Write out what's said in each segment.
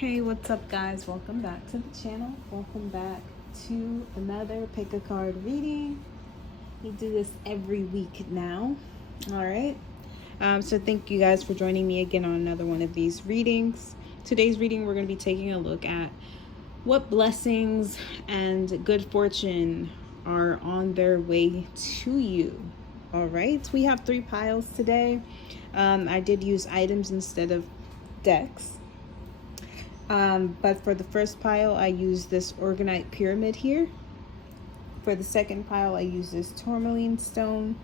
Hey, what's up guys? Welcome back to the channel. Welcome back to another pick a card reading. We do this every week now. Alright. So thank you guys for joining me again on another one of these readings. Today's reading we're going to be taking a look at what blessings and good fortune are on their way to you. Alright. We have 3 piles today. I did use items instead of decks. But for the first pile, I use this Orgonite Pyramid here. For the second pile, I use this Tourmaline stone.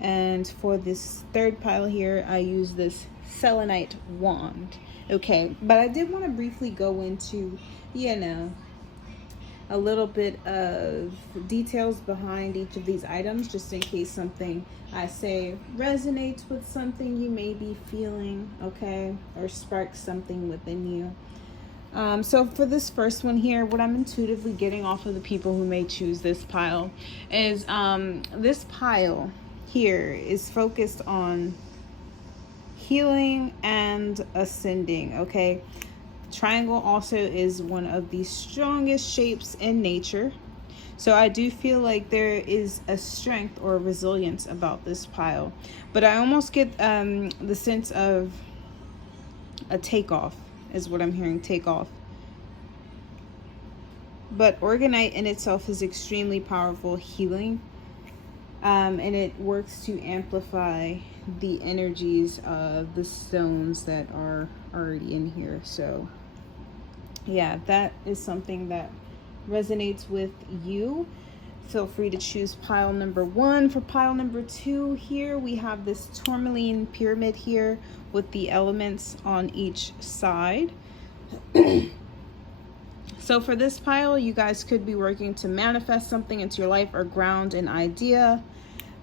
And for this third pile here, I use this Selenite wand. Okay, but I did want to briefly go into, a little bit of details behind each of these items, just in case something I say resonates with something you may be feeling, okay, or sparks something within you. So for this first one here, what I'm intuitively getting off of the people who may choose this pile is this pile here is focused on healing and ascending, okay? Triangle also is one of the strongest shapes in nature. So I do feel like there is a strength or a resilience about this pile. But I almost get the sense of a takeoff is what I'm hearing, takeoff. But Orgonite in itself is extremely powerful healing. And it works to amplify the energies of the stones that are already in here. So yeah, that is something that resonates with you. Feel free to choose pile number 1. For pile number 2 here, we have this Tourmaline Pyramid here with the elements on each side. So for this pile, you guys could be working to manifest something into your life or ground an idea,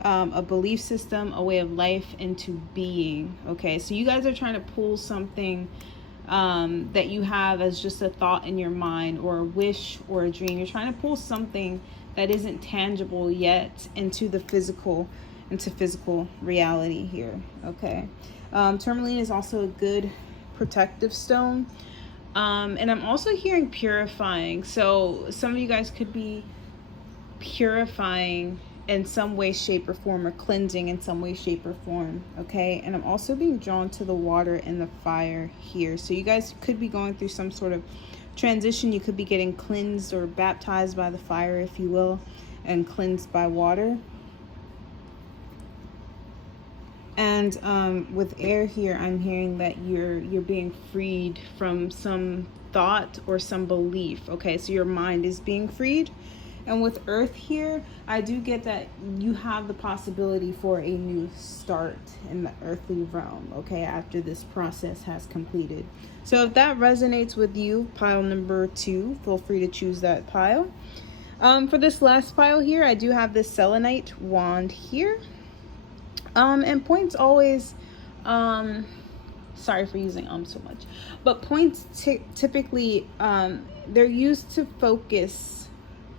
a belief system, a way of life into being. Okay, so you guys are trying to pull something that you have as just a thought in your mind or a wish or a dream. You're trying to pull something that isn't tangible yet into physical reality here. Okay, tourmaline is also a good protective stone. And I'm also hearing purifying. So some of you guys could be purifying in some way, shape, or form, or cleansing in some way, shape, or form. Okay, and I'm also being drawn to the water and the fire here. So you guys could be going through some sort of transition. You could be getting cleansed or baptized by the fire, if you will, and cleansed by water. And with air here, I'm hearing that you're being freed from some thought or some belief. Okay, so your mind is being freed. And with earth here, I do get that you have the possibility for a new start in the earthly realm, okay, after this process has completed. So if that resonates with you, pile number 2, feel free to choose that pile. For this last pile here, I do have this Selenite wand here. And points always, sorry for using so much, but points typically, they're used to focus,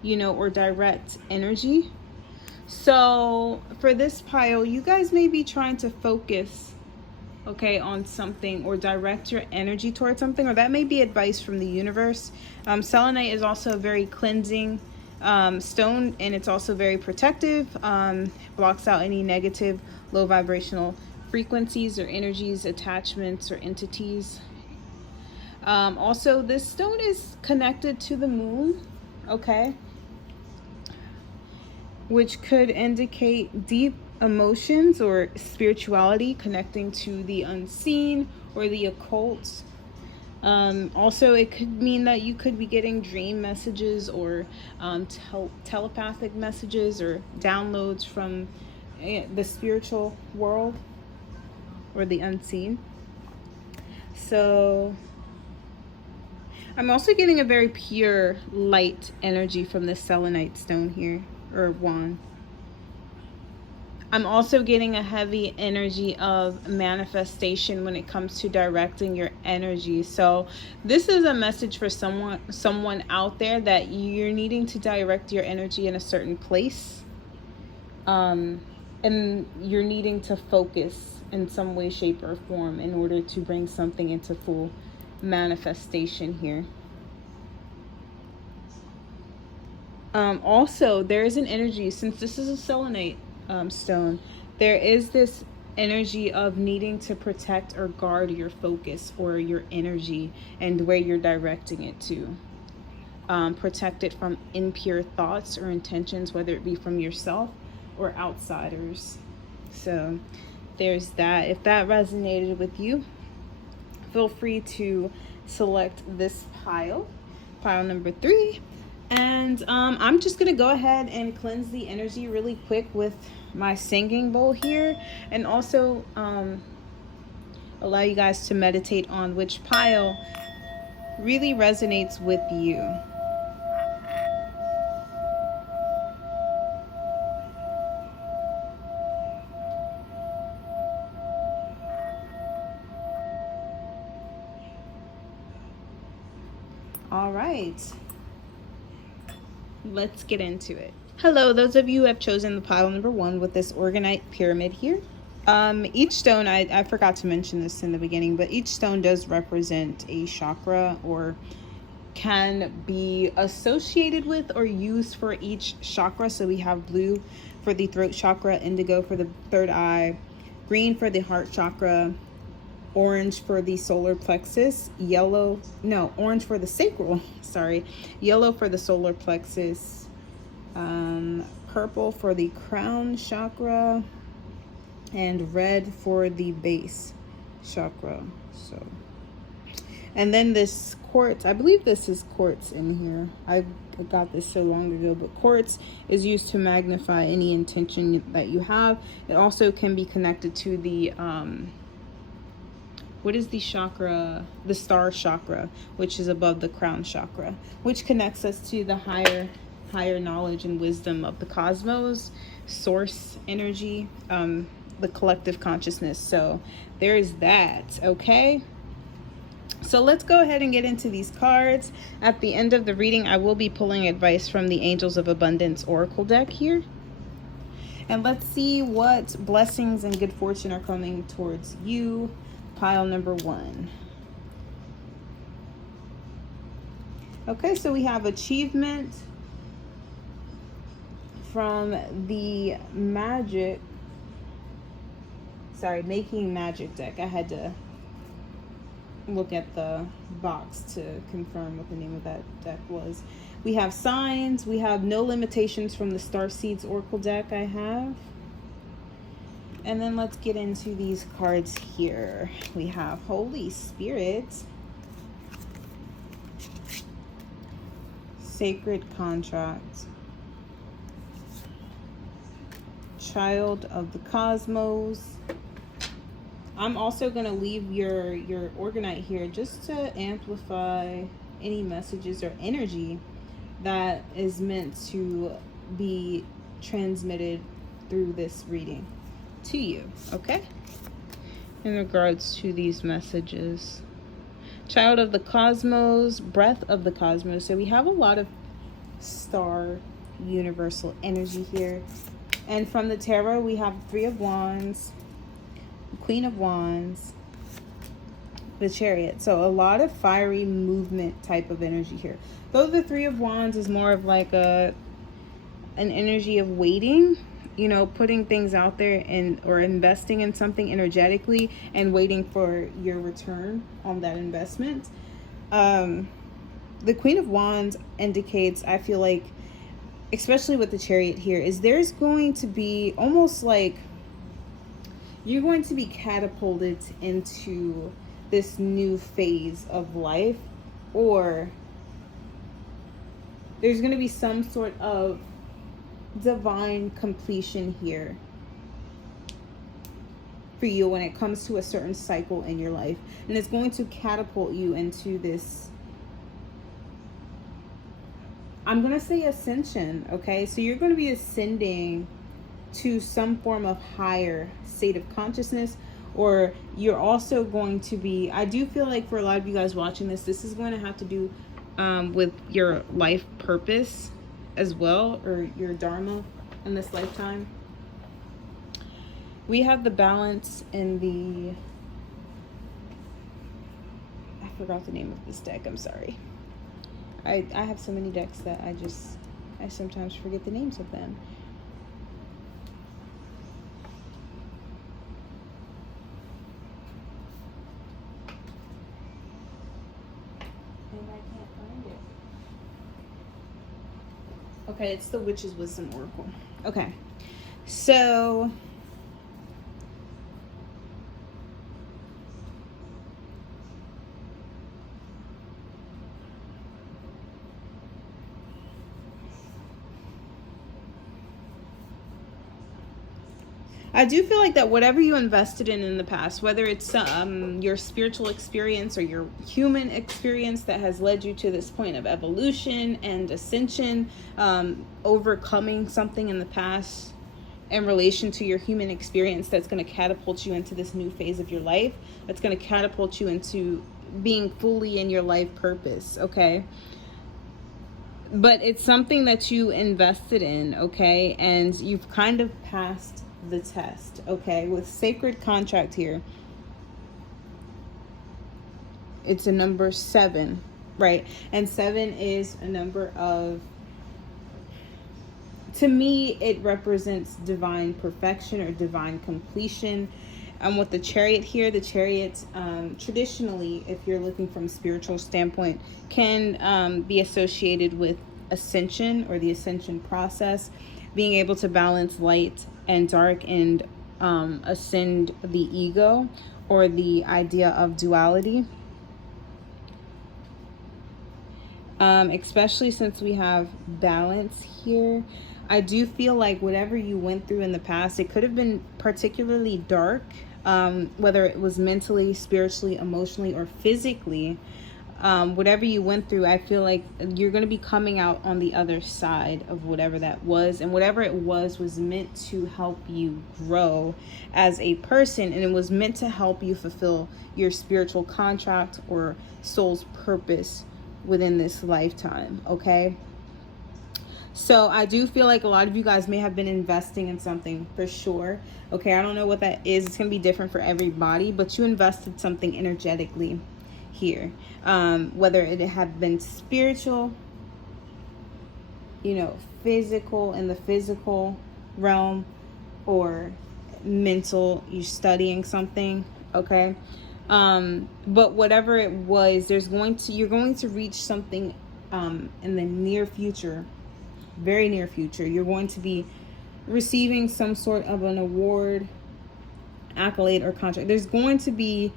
or direct energy. So for this pile, you guys may be trying to focus, okay, on something or direct your energy towards something, or that may be advice from the universe. Selenite is also a very cleansing stone, and it's also very protective, blocks out any negative low vibrational frequencies or energies, attachments, or entities. Also, this stone is connected to the moon, okay, which could indicate deep emotions or spirituality connecting to the unseen or the occult. Also, it could mean that you could be getting dream messages or telepathic messages or downloads from the spiritual world or the unseen. So I'm also getting a very pure light energy from this selenite stone here, or wand. I'm also getting a heavy energy of manifestation when it comes to directing your energy. So this is a message for someone out there that you're needing to direct your energy in a certain place. And you're needing to focus in some way, shape, or form in order to bring something into full manifestation here. Also, there is an energy, since this is a selenite stone, there is this energy of needing to protect or guard your focus or your energy and where you're directing it to. Protect it from impure thoughts or intentions, whether it be from yourself or outsiders. So there's that. If that resonated with you, feel free to select this pile number 3. And I'm just gonna go ahead and cleanse the energy really quick with my singing bowl here, and also allow you guys to meditate on which pile really resonates with you. All right, let's get into it. Hello, those of you who have chosen the pile number 1 with this Orgonite Pyramid here. Each stone, I forgot to mention this in the beginning, but each stone does represent a chakra, or can be associated with or used for each chakra. So we have blue for the throat chakra, indigo for the third eye, green for the heart chakra, orange for the solar plexus, orange for the sacral, sorry, yellow for the solar plexus, purple for the crown chakra, and red for the base chakra. So, and then this quartz, I believe this is quartz in here. I got this so long ago, but quartz is used to magnify any intention that you have. It also can be connected to the what is the chakra? The star chakra, which is above the crown chakra, which connects us to the higher knowledge and wisdom of the cosmos, source energy, the collective consciousness. So there's that. Okay, so let's go ahead and get into these cards. At the end of the reading, I will be pulling advice from the Angels of Abundance Oracle deck here. And let's see what blessings and good fortune are coming towards you. Pile number 1. Okay, so we have achievement from the Making Magic deck. I had to look at the box to confirm what the name of that deck was. We have signs. We have no limitations from the Starseeds Oracle deck I have. And then let's get into these cards here. We have Holy Spirit, Sacred Contract, Child of the Cosmos. I'm also going to leave your Orgonite here just to amplify any messages or energy that is meant to be transmitted through this reading to you, okay? In regards to these messages. Child of the Cosmos, Breath of the Cosmos. So we have a lot of star universal energy here. And from the tarot, we have 3 of Wands, Queen of Wands, the Chariot. So a lot of fiery movement type of energy here. Though the 3 of Wands is more of like an energy of waiting, you know, putting things out there and or investing in something energetically and waiting for your return on that investment. The Queen of Wands indicates, I feel like, especially with the Chariot here, is there's going to be almost like you're going to be catapulted into this new phase of life, or there's going to be some sort of divine completion here for you when it comes to a certain cycle in your life, and it's going to catapult you into this, I'm going to say, ascension. Okay, so you're going to be ascending to some form of higher state of consciousness, or you're also going to be, I do feel like for a lot of you guys watching this is going to have to do with your life purpose as well, or your dharma in this lifetime. We have the balance in the, I forgot the name of this deck. I'm sorry. I have so many decks that I sometimes forget the names of them. And I can't find it. Okay, it's the Witch's Wisdom Oracle. Okay, so I do feel like that whatever you invested in the past, whether it's your spiritual experience or your human experience that has led you to this point of evolution and ascension, overcoming something in the past in relation to your human experience that's going to catapult you into this new phase of your life, that's going to catapult you into being fully in your life purpose, okay? But it's something that you invested in, okay? And you've kind of passed the test, okay? With sacred contract here, it's a number 7, right? And 7 is a number of, to me, it represents divine perfection or divine completion. With the Chariot here, the Chariot traditionally, if you're looking from a spiritual standpoint, can be associated with ascension or the ascension process, being able to balance light and dark and ascend the ego or the idea of duality. Especially since we have balance here, I do feel like whatever you went through in the past, it could have been particularly dark, whether it was mentally, spiritually, emotionally, or physically. Whatever you went through, I feel like you're going to be coming out on the other side of whatever that was. And whatever it was meant to help you grow as a person. And it was meant to help you fulfill your spiritual contract or soul's purpose within this lifetime, okay? So I do feel like a lot of you guys may have been investing in something for sure. Okay, I don't know what that is. It's going to be different for everybody, but you invested something energetically here. Whether it had been spiritual, physical, in the physical realm, or mental, you're studying something, okay? But whatever it was, you're going to reach something in the near future, very near future. You're going to be receiving some sort of an award, accolade, or contract. There's going to be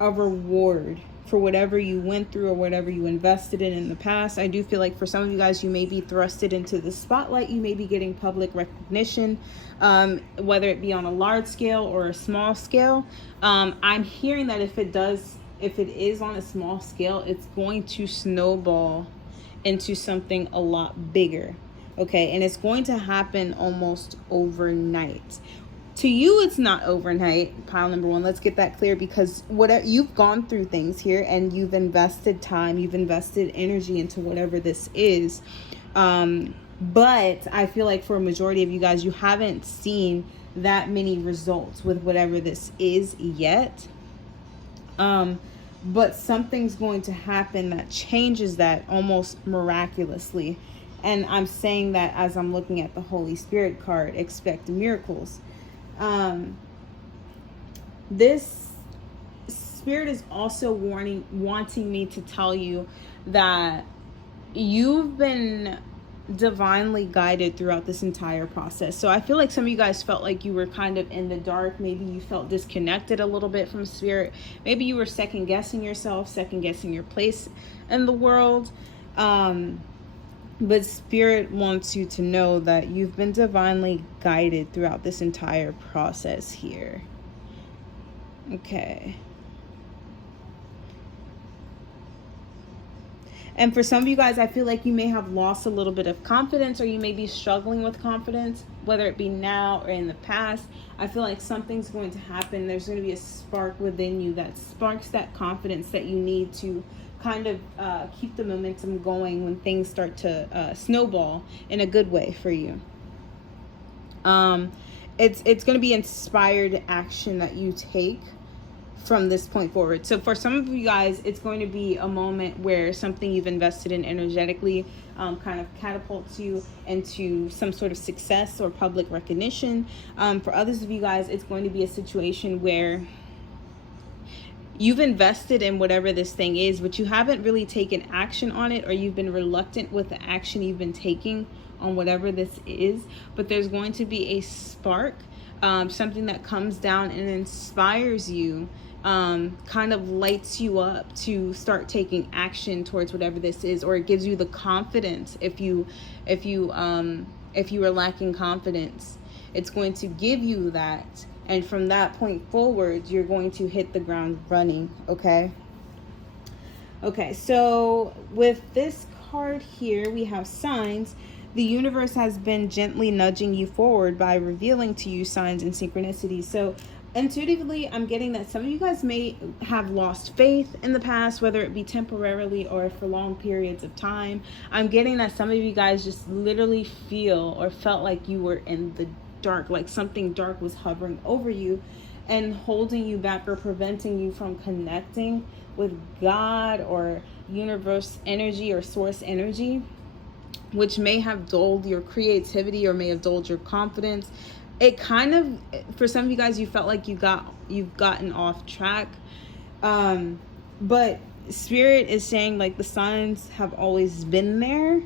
a reward for whatever you went through or whatever you invested in the past. I do feel like for some of you guys, you may be thrusted into the spotlight. You may be getting public recognition, whether it be on a large scale or a small scale. I'm hearing that if it is on a small scale, it's going to snowball into something a lot bigger. Okay, and it's going to happen almost overnight. To you, it's not overnight, pile number 1. Let's get that clear, because whatever you've gone through things here and you've invested time, you've invested energy into whatever this is. But I feel like for a majority of you guys, you haven't seen that many results with whatever this is yet. But something's going to happen that changes that almost miraculously. And I'm saying that as I'm looking at the Holy Spirit card, expect miracles. This Spirit is also wanting me to tell you that you've been divinely guided throughout this entire process. So I feel like some of you guys felt like you were kind of in the dark. Maybe you felt disconnected a little bit from Spirit. Maybe you were second guessing yourself, second guessing your place in the world. But Spirit wants you to know that you've been divinely guided throughout this entire process here. Okay. And for some of you guys, I feel like you may have lost a little bit of confidence, or you may be struggling with confidence, whether it be now or in the past. I feel like something's going to happen. There's going to be a spark within you that sparks that confidence that you need to kind of keep the momentum going when things start to snowball in a good way for you. It's going to be inspired action that you take from this point forward. So for some of you guys, it's going to be a moment where something you've invested in energetically kind of catapults you into some sort of success or public recognition. For others of you guys, it's going to be a situation where you've invested in whatever this thing is, but you haven't really taken action on it, or you've been reluctant with the action you've been taking on whatever this is. But there's going to be a spark, something that comes down and inspires you, kind of lights you up to start taking action towards whatever this is, or it gives you the confidence. If you are lacking confidence, it's going to give you that. And from that point forward, you're going to hit the ground running, okay? Okay, so with this card here, we have signs. The universe has been gently nudging you forward by revealing to you signs and synchronicities. So intuitively, I'm getting that some of you guys may have lost faith in the past, whether it be temporarily or for long periods of time. I'm getting that some of you guys just literally feel or felt like you were in the dark, like something dark was hovering over you and holding you back or preventing you from connecting with God or universe energy or source energy, which may have dulled your creativity or may have dulled your confidence. It kind of, for some of you guys, you felt like you've gotten off track, but Spirit is saying like the signs have always been there,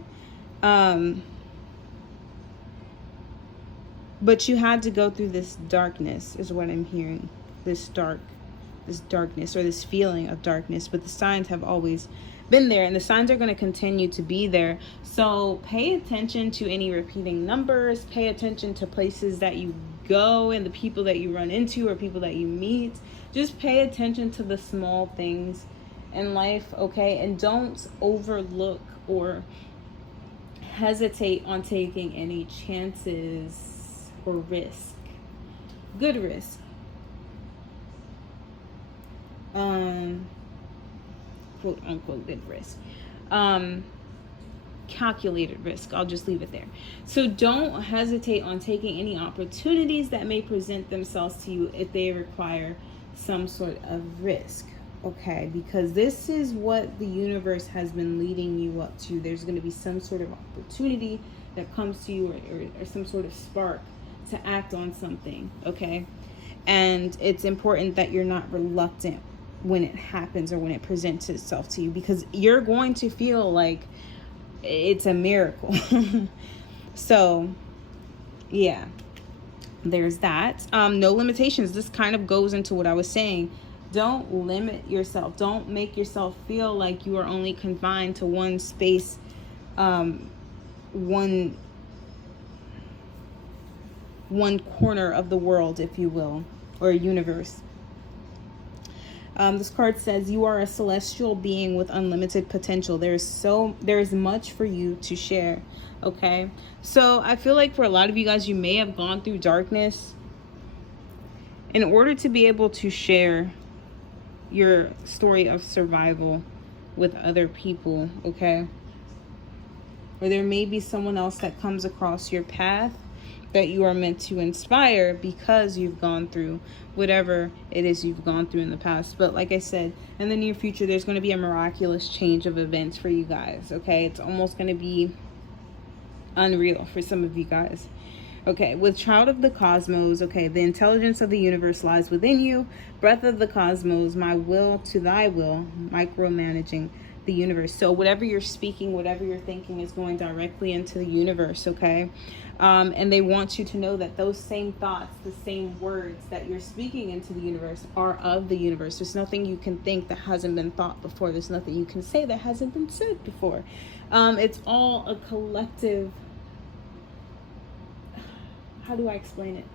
but you had to go through this darkness, is what I'm hearing. This darkness, or this feeling of darkness, but the signs have always been there, and the signs are going to continue to be there. So pay attention to any repeating numbers, pay attention to places that you go and the people that you run into or people that you meet. Just pay attention to the small things in life, okay? And don't overlook or hesitate on taking any chances or risk. Good risk. Quote unquote good risk. Calculated risk. I'll just leave it there. So don't hesitate on taking any opportunities that may present themselves to you if they require some sort of risk. Okay, because this is what the universe has been leading you up to. There's going to be some sort of opportunity that comes to you, or some sort of spark to act on something, okay? And it's important that you're not reluctant when it happens or when it presents itself to you, because you're going to feel like it's a miracle. So yeah, there's that. No limitations. This kind of goes into what I was saying. Don't limit yourself. Don't make yourself feel like you are only confined to one space, one corner of the world, if you will, or universe. This card says you are a celestial being with unlimited potential. There's much for you to share. Okay, so I feel like for a lot of you guys, you may have gone through darkness in order to be able to share your story of survival with other people, okay? Or there may be someone else that comes across your path that you are meant to inspire because you've gone through whatever it is you've gone through in the past. But like I said, in the near future, there's going to be a miraculous change of events for you guys, okay? It's almost going to be unreal for some of you guys. Okay, with Child of the Cosmos, okay, the intelligence of the universe lies within you. Breath of the cosmos, my will to thy will, micromanaging the universe. So whatever you're speaking, whatever you're thinking is going directly into the universe, okay? And they want you to know that those same thoughts, the same words that you're speaking into the universe are of the universe. There's nothing you can think that hasn't been thought before. There's nothing you can say that hasn't been said before. It's all a collective... How do I explain it?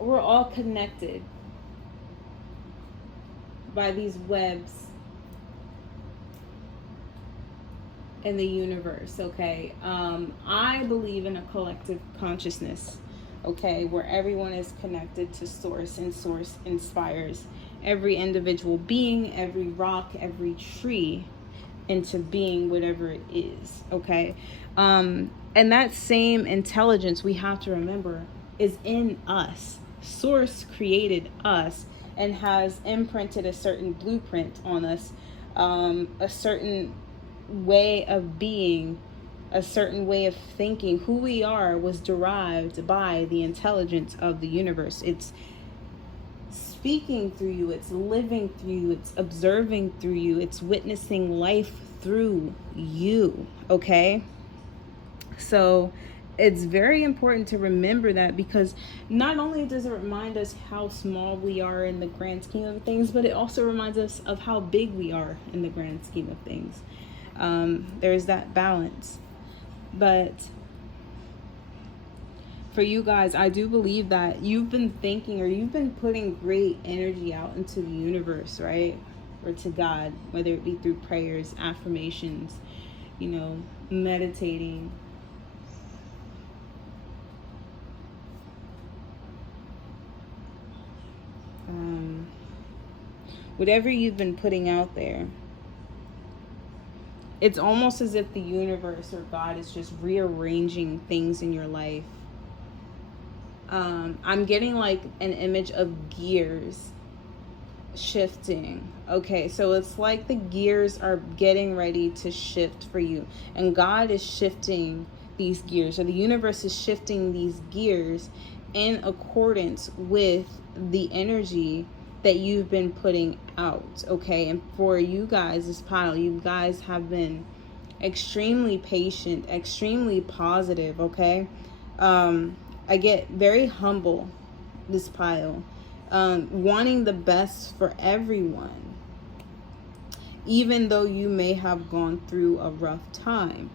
We're all connected by these webs in the universe, okay? I believe in a collective consciousness, okay, where everyone is connected to source, and source inspires every individual being, every rock, every tree into being whatever it is, okay? And that same intelligence, we have to remember, is in us. Source created us and has imprinted a certain blueprint on us, a certain way of being, a certain way of thinking. Who we are was derived by the intelligence of the universe. It's speaking through you, it's living through you, it's observing through you, it's witnessing life through you, okay? So it's very important to remember that, because not only does it remind us how small we are in the grand scheme of things, but it also reminds us of how big we are in the grand scheme of things. There's that balance. But for you guys, I do believe that you've been thinking, or you've been putting great energy out into the universe, right? Or to God, whether it be through prayers, affirmations, you know, meditating. Whatever you've been putting out there, it's almost as if the universe or God is just rearranging things in your life. I'm getting like an image of gears shifting. Okay, so it's like the gears are getting ready to shift for you, and God is shifting these gears, or the universe is shifting these gears in accordance with the energy that you've been putting out. Okay, and for you guys, this pile, you guys have been extremely patient, extremely positive. Okay, I get very humble, this pile, wanting the best for everyone, even though you may have gone through a rough time.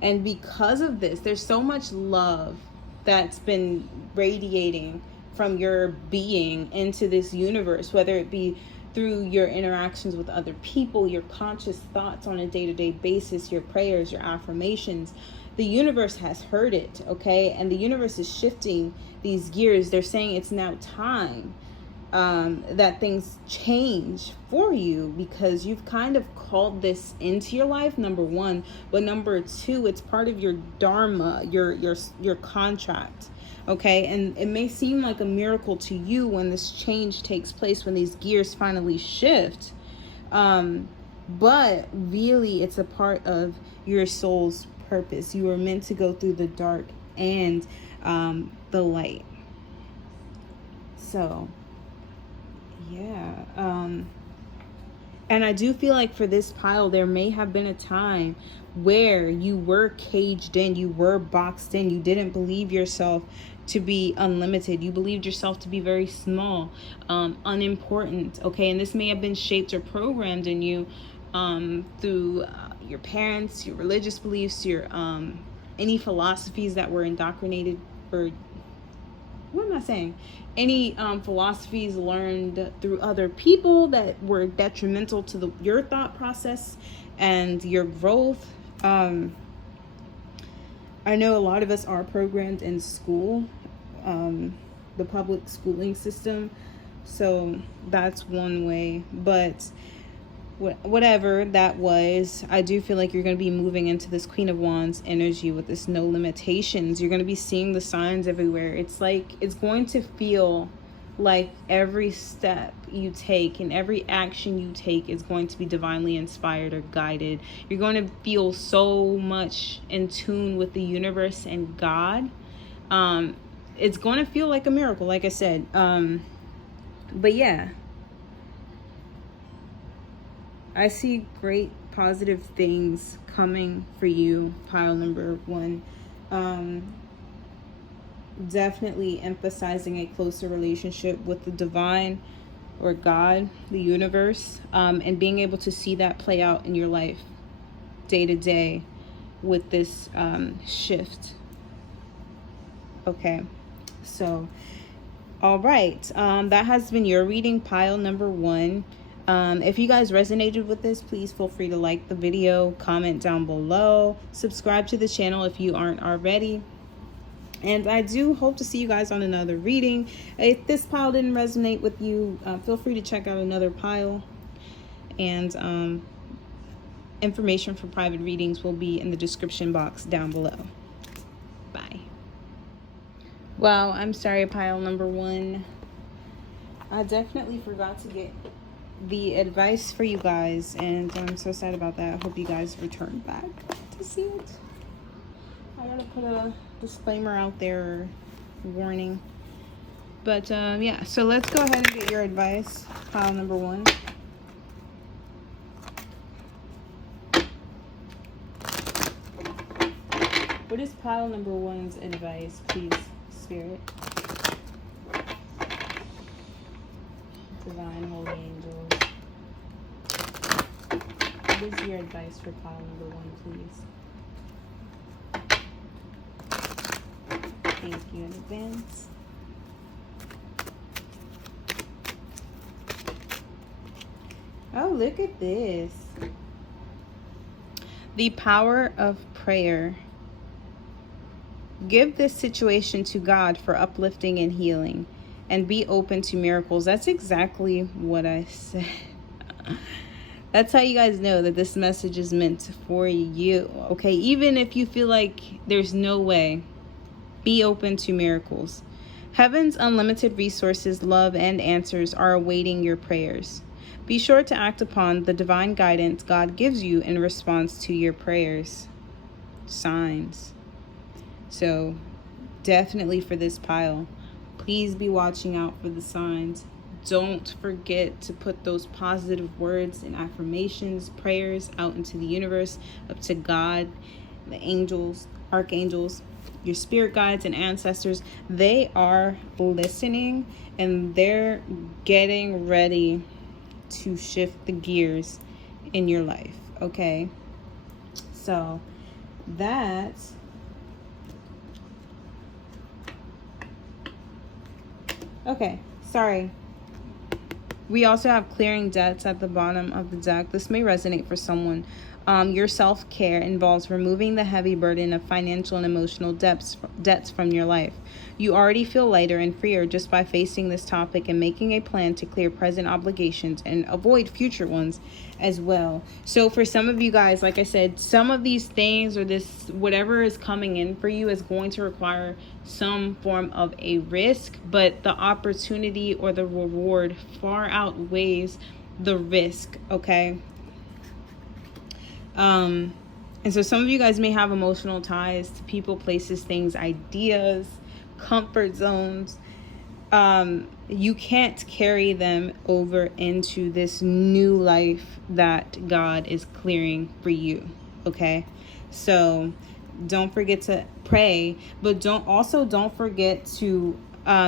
And because of this, there's so much love that's been radiating from your being into this universe, whether it be through your interactions with other people, your conscious thoughts on a day-to-day basis, your prayers, your affirmations. The universe has heard it, okay? And the universe is shifting these gears. They're saying it's now time that things change for you, because you've kind of called this into your life, number one. But number two, it's part of your dharma, your contract. Okay, and it may seem like a miracle to you when this change takes place, when these gears finally shift. But really, it's a part of your soul's purpose. You are meant to go through the dark and the light. So, yeah. And I do feel like for this pile, there may have been a time where you were caged in, you were boxed in, you didn't believe yourself to be unlimited, you believed yourself to be very small, unimportant, okay? And this may have been shaped or programmed in you through your parents, your religious beliefs, your any philosophies that were indoctrinated, or what am I saying? Any philosophies learned through other people that were detrimental to your thought process and your growth. I know a lot of us are programmed in school, the public schooling system. So that's one way. But whatever that was, I do feel like you're going to be moving into this Queen of Wands energy with this no limitations. You're going to be seeing the signs everywhere. It's like, it's going to feel like every step you take and every action you take is going to be divinely inspired or guided. You're going to feel so much in tune with the universe and God. It's going to feel like a miracle, like I said. But yeah, I see great positive things coming for you, pile number one. Definitely emphasizing a closer relationship with the divine or God, the universe, and being able to see that play out in your life day to day with this shift. Okay, so all right, that has been your reading, pile number one. If you guys resonated with this, please feel free to like the video, comment down below, subscribe to the channel if you aren't already. And I do hope to see you guys on another reading. If this pile didn't resonate with you, feel free to check out another pile. And information for private readings will be in the description box down below. Bye. Wow, I'm sorry, pile number one. I definitely forgot to get the advice for you guys, and I'm so sad about that. I hope you guys return back to see it. I gotta put a disclaimer out there, warning. But yeah, so let's go ahead and get your advice, pile number 1. What is pile number 1's advice, please, Spirit? Divine Holy Angels. What is your advice for pile number 1, please? Thank you in advance. Oh, look at this. The power of prayer. Give this situation to God for uplifting and healing, and be open to miracles. That's exactly what I said. That's how you guys know that this message is meant for you, okay? Even if you feel like there's no way, be open to miracles. Heaven's unlimited resources, love, and answers are awaiting your prayers. Be sure to act upon the divine guidance God gives you in response to your prayers. Signs. So, definitely for this pile, please be watching out for the signs. Don't forget to put those positive words and affirmations, prayers out into the universe, up to God, the angels, archangels, your spirit guides and ancestors. They are listening, and they're getting ready to shift the gears in your life, okay? So that's okay. Sorry. We also have clearing debts at the bottom of the deck. This may resonate for someone. Your self-care involves removing the heavy burden of financial and emotional debts from your life. You already feel lighter and freer just by facing this topic and making a plan to clear present obligations and avoid future ones as well. So for some of you guys, like I said, some of these things or this whatever is coming in for you is going to require some form of a risk, but the opportunity or the reward far outweighs the risk, okay? And so some of you guys may have emotional ties to people, places, things, ideas, comfort zones. You can't carry them over into this new life that God is clearing for you, okay? So don't forget to pray, but don't forget to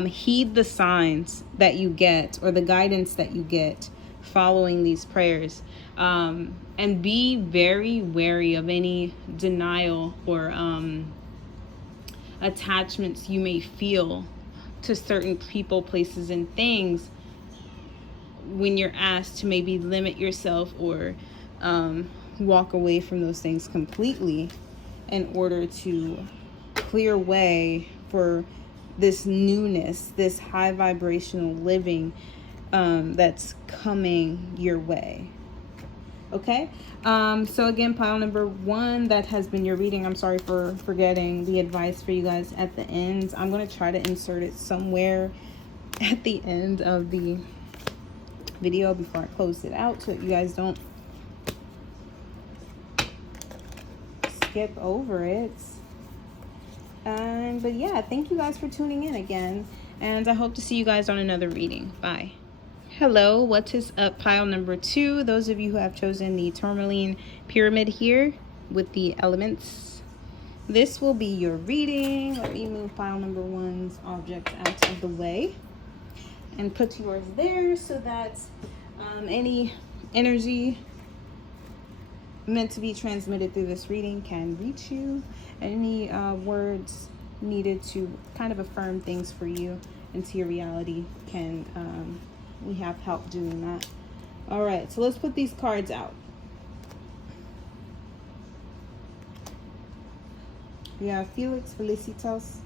heed the signs that you get or the guidance that you get following these prayers. And be very wary of any denial or attachments you may feel to certain people, places, and things when you're asked to maybe limit yourself or walk away from those things completely in order to clear way for this newness, this high vibrational living that's coming your way. Okay, so again, pile number 1, that has been your reading. I'm sorry for forgetting the advice for you guys at the end. I'm going to try to insert it somewhere at the end of the video before I close it out so that you guys don't skip over it. But yeah, thank you guys for tuning in again, and I hope to see you guys on another reading. Bye. Hello, what is up, pile number 2? Those of you who have chosen the Tourmaline Pyramid here with the elements, this will be your reading. Let me move pile number 1's object out of the way and put yours there so that any energy meant to be transmitted through this reading can reach you. Any words needed to kind of affirm things for you into your reality can we have help doing that. All right, so let's put these cards out. We have Felix Felicitas.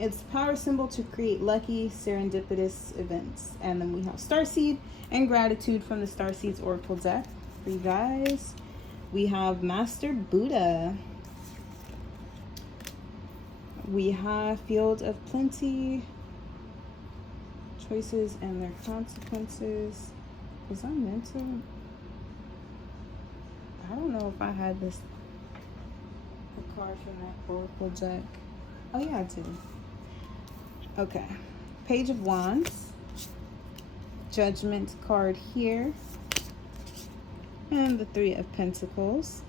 It's power symbol to create lucky, serendipitous events. And then we have Starseed and gratitude from the Starseeds Oracle deck for you guys. We have Master Buddha. We have Field of Plenty. Choices and their consequences. Was I meant to? I don't know if I had this a card from that Oracle deck. Oh yeah, I did. Okay. Page of Wands. Judgment card here. And the Three of Pentacles.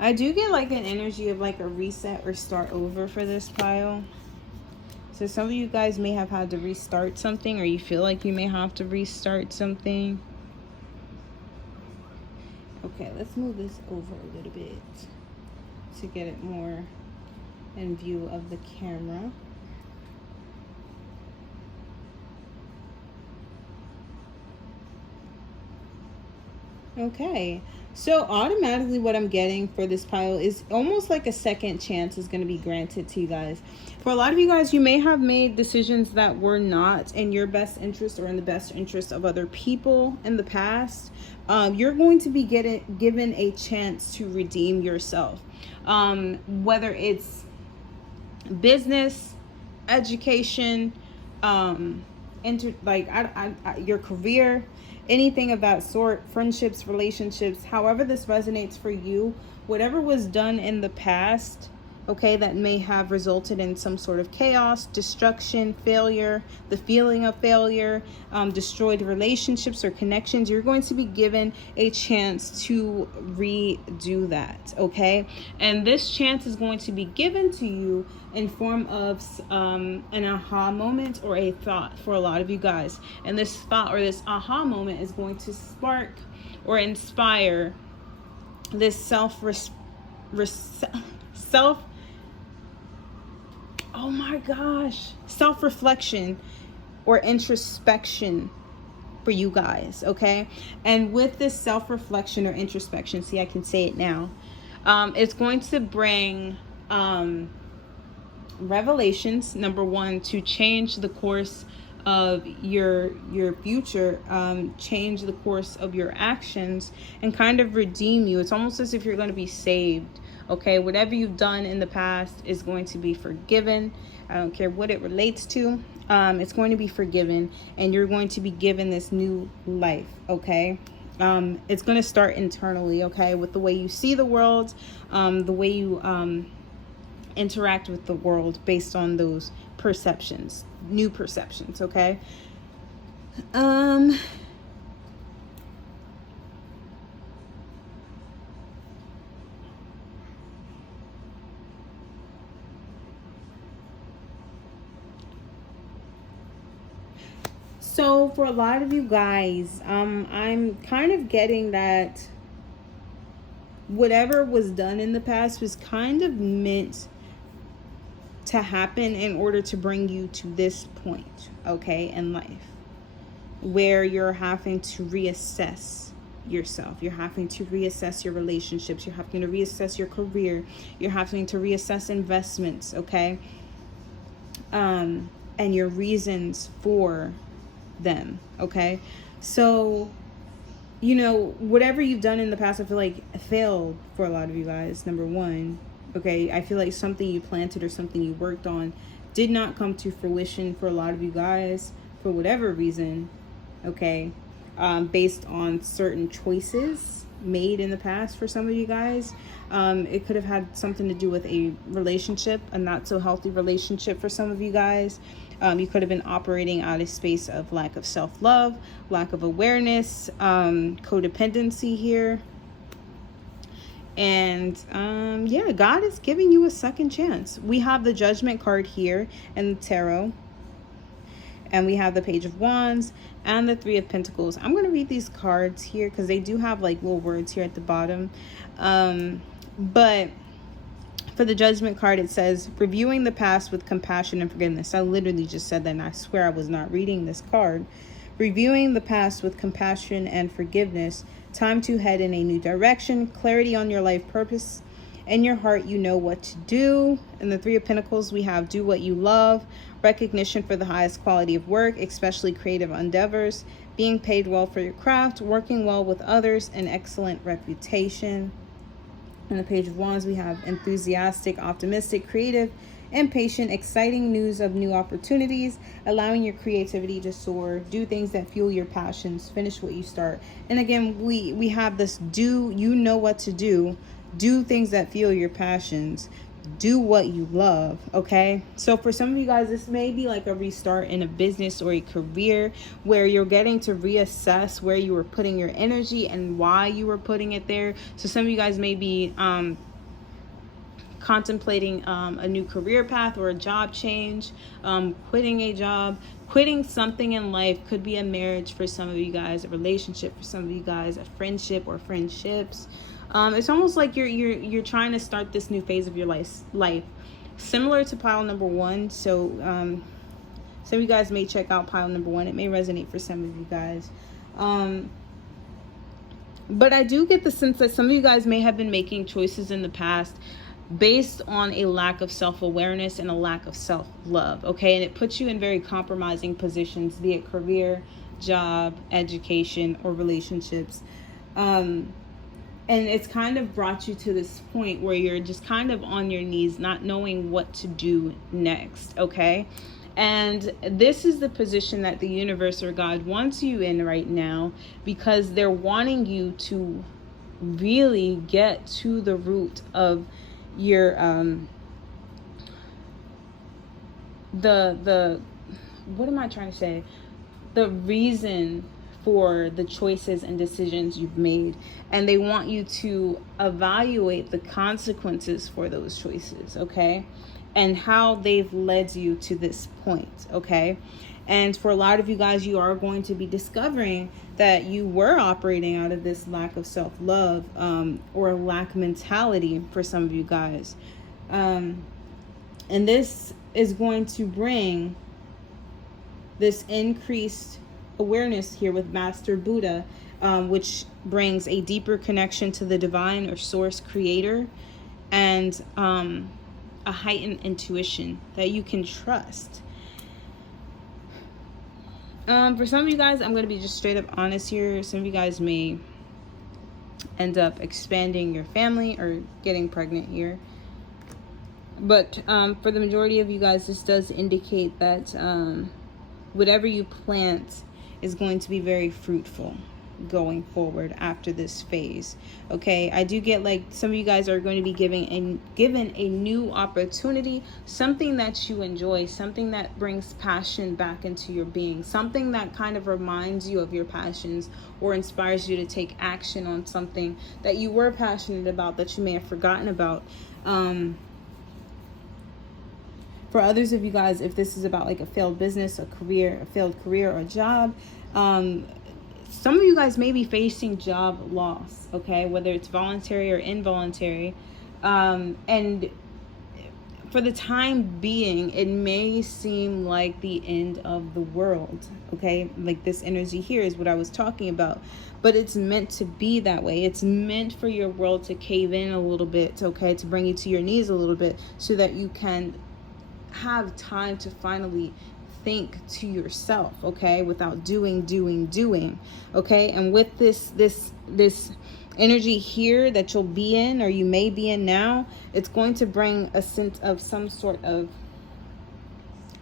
I do get like an energy of like a reset or start over for this pile. So some of you guys may have had to restart something, or you feel like you may have to restart something. Okay, let's move this over a little bit to get it more in view of the camera. Okay, so automatically what I'm getting for this pile is almost like a second chance is going to be granted to you guys. For a lot of you guys, you may have made decisions that were not in your best interest or in the best interest of other people in the past. You're going to be given a chance to redeem yourself. Whether it's business, education, your career, anything of that sort, friendships, relationships, however this resonates for you, whatever was done in the past, okay, that may have resulted in some sort of chaos, destruction, failure, the feeling of failure, destroyed relationships or connections, you're going to be given a chance to redo that, okay? And this chance is going to be given to you in form of an aha moment or a thought for a lot of you guys. And this thought or this aha moment is going to spark or inspire this self-reflection or introspection for you guys, okay? And with this self-reflection or introspection, see, I can say it now, it's going to bring revelations, number one, to change the course of your future, change the course of your actions, and kind of redeem you. It's almost as if you're going to be saved, okay? Whatever you've done in the past is going to be forgiven. I don't care what it relates to. It's going to be forgiven, and you're going to be given this new life, okay? It's going to start internally, okay, with the way you see the world, the way you interact with the world based on those perceptions, new perceptions, okay? So for a lot of you guys, I'm kind of getting that whatever was done in the past was kind of meant to happen in order to bring you to this point, okay, in life, where you're having to reassess yourself. You're having to reassess your relationships. You're having to reassess your career. You're having to reassess investments, okay, and your reasons for them, okay? So, you know, whatever you've done in the past, I feel like failed for a lot of you guys, number one. Okay, I feel like something you planted or something you worked on did not come to fruition for a lot of you guys for whatever reason, okay, based on certain choices made in the past for some of you guys. It could have had something to do with a relationship, a not so healthy relationship for some of you guys. You could have been operating out of space of lack of self-love, lack of awareness, codependency here. And yeah, God is giving you a second chance. We have the Judgment card here in the tarot, and we have the Page of Wands and the Three of Pentacles. I'm going to read these cards here because they do have like little words here at the bottom. But for the Judgment card, it says, reviewing the past with compassion and forgiveness. I literally just said that, and I swear I was not reading this card. Reviewing the past with compassion and forgiveness. Time to head in a new direction. Clarity on your life purpose. In your heart, you know what to do. In the Three of Pentacles, we have do what you love. Recognition for the highest quality of work, especially creative endeavors. Being paid well for your craft. Working well with others. An excellent reputation. On the Page of Wands, we have enthusiastic, optimistic, creative, impatient, exciting news of new opportunities, allowing your creativity to soar, do things that fuel your passions, finish what you start. And again, we have this do, you know what to do things that fuel your passions, do what you love. Okay, so for some of you guys, this may be like a restart in a business or a career where you're getting to reassess where you were putting your energy and why you were putting it there. So some of you guys may be contemplating a new career path or a job change, quitting a job, quitting something in life. Could be a marriage for some of you guys, a relationship for some of you guys, a friendship or friendships. It's almost like you're trying to start this new phase of your life, similar to pile number one. So some of you guys may check out pile number one. It may resonate for some of you guys. But I do get the sense that some of you guys may have been making choices in the past based on a lack of self-awareness and a lack of self-love, okay? And it puts you in very compromising positions, be it career, job, education, or relationships. And it's kind of brought you to this point where you're just kind of on your knees, not knowing what to do next, okay? And this is the position that the universe or God wants you in right now, because they're wanting you to really get to the root of your the what am I trying to say? The reason for the choices and decisions you've made, and they want you to evaluate the consequences for those choices, okay, and how they've led you to this point, okay? And for a lot of you guys, you are going to be discovering that you were operating out of this lack of self-love, or lack mentality for some of you guys. And this is going to bring this increased awareness here with Master Buddha, which brings a deeper connection to the divine or source creator, and a heightened intuition that you can trust. For some of you guys, I'm going to be just straight up honest here. Some of you guys may end up expanding your family or getting pregnant here. But for the majority of you guys, this does indicate that whatever you plant is going to be very fruitful going forward after this phase. Okay, I do get like some of you guys are going to be given a new opportunity, something that you enjoy, something that brings passion back into your being, something that kind of reminds you of your passions or inspires you to take action on something that you were passionate about that you may have forgotten about. For others of you guys, if this is about like a failed business, a failed career or job, some of you guys may be facing job loss, okay, whether it's voluntary or involuntary. And for the time being, it may seem like the end of the world, okay? Like this energy here is what I was talking about. But it's meant to be that way. It's meant for your world to cave in a little bit, okay? To bring you to your knees a little bit so that you can have time to finally think to yourself, okay, without doing, okay? And with this energy here that you'll be in, or you may be in now, it's going to bring a sense of some sort of,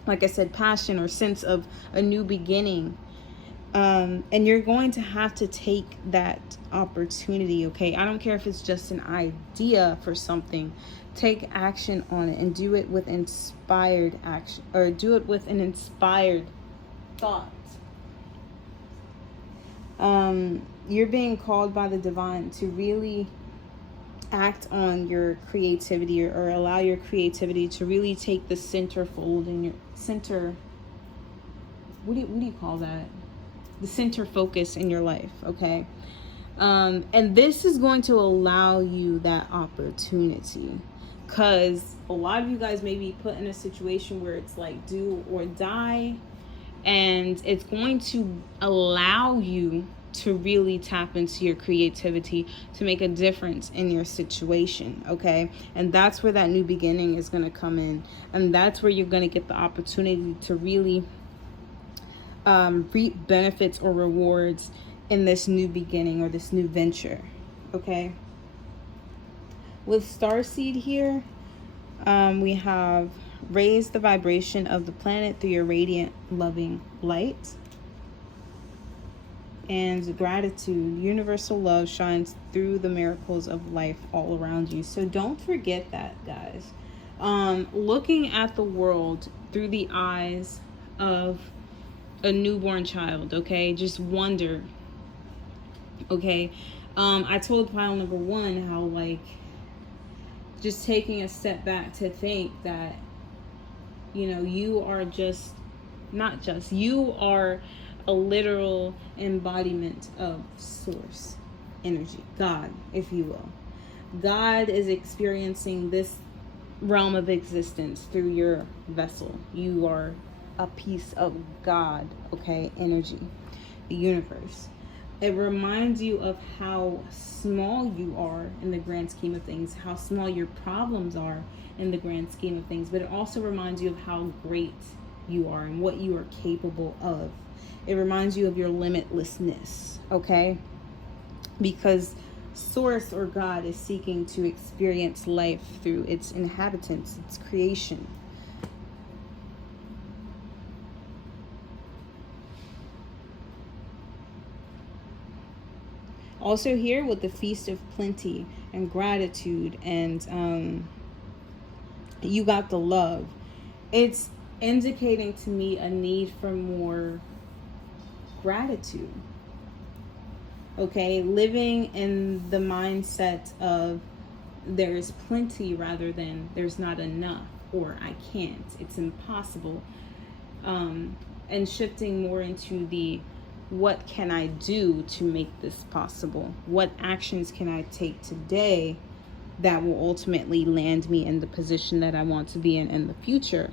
like I said, passion or sense of a new beginning. And you're going to have to take that opportunity, okay? I don't care if it's just an idea for something. Take action on it and do it with inspired action, or do it with an inspired thought. You're being called by the divine to really act on your creativity, or allow your creativity to really take the centerfold in your center. What do you call that? The center focus in your life, okay? And this is going to allow you that opportunity, because a lot of you guys may be put in a situation where it's like do or die, and it's going to allow you to really tap into your creativity to make a difference in your situation, okay? And that's where that new beginning is going to come in, and that's where you're going to get the opportunity to really reap benefits or rewards in this new beginning or this new venture, okay? With Starseed here, we have raise the vibration of the planet through your radiant, loving light. And gratitude, universal love shines through the miracles of life all around you. So don't forget that, guys. Looking at the world through the eyes of a newborn child, okay? Just wonder, okay? I told pile number 1 how, like, just taking a step back to think that, you know, you are just, not just, you are a literal embodiment of source energy, God, if you will. God is experiencing this realm of existence through your vessel. You are a piece of God, okay, energy, the universe. It reminds you of how small you are in the grand scheme of things, how small your problems are in the grand scheme of things, but it also reminds you of how great you are and what you are capable of. It reminds you of your limitlessness, okay? Because Source or God is seeking to experience life through its inhabitants, its creation. Also here with the Feast of Plenty and gratitude and you got the love. It's indicating to me a need for more gratitude. Okay, living in the mindset of there's plenty rather than there's not enough or I can't, it's impossible. And shifting more into the what can I do to make this possible? What actions can I take today that will ultimately land me in the position that I want to be in the future?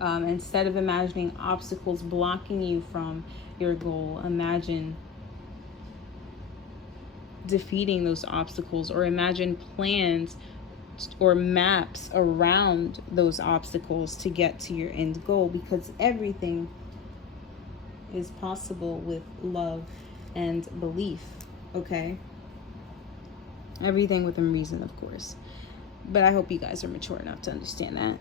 Instead of imagining obstacles blocking you from your goal, imagine defeating those obstacles, or imagine plans or maps around those obstacles to get to your end goal, because everything is possible with love and belief, okay? Everything within reason, of course. But I hope you guys are mature enough to understand that.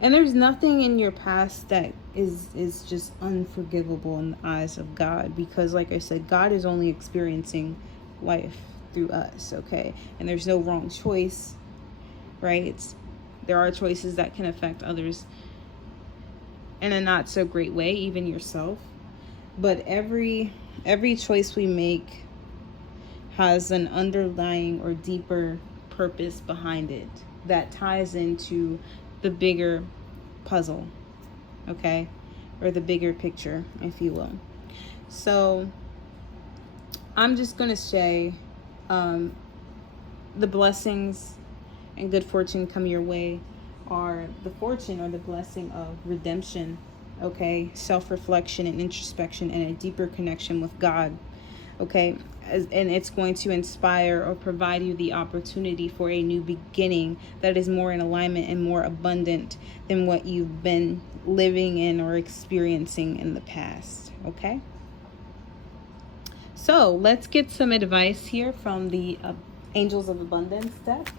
And there's nothing in your past that is just unforgivable in the eyes of God, because like I said, God is only experiencing life through us, okay? And there's no wrong choice, right? There are choices that can affect others in a not so great way, even yourself. But every choice we make has an underlying or deeper purpose behind it that ties into the bigger puzzle, okay? Or the bigger picture, if you will. So I'm just going to say the blessings and good fortune come your way are the fortune or the blessing of redemption, okay? Self-reflection and introspection and a deeper connection with God, okay? And it's going to inspire or provide you the opportunity for a new beginning that is more in alignment and more abundant than what you've been living in or experiencing in the past, okay? So let's get some advice here from the Angels of Abundance deck.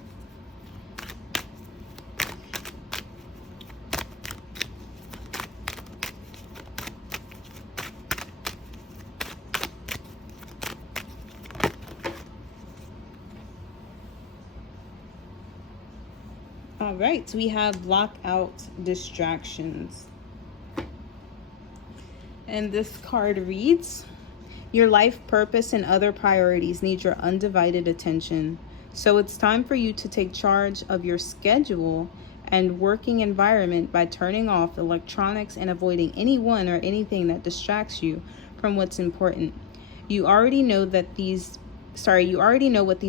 All right, so we have block out distractions. And this card reads, your life purpose and other priorities need your undivided attention. So it's time for you to take charge of your schedule and working environment by turning off electronics and avoiding anyone or anything that distracts you from what's important. You already know what these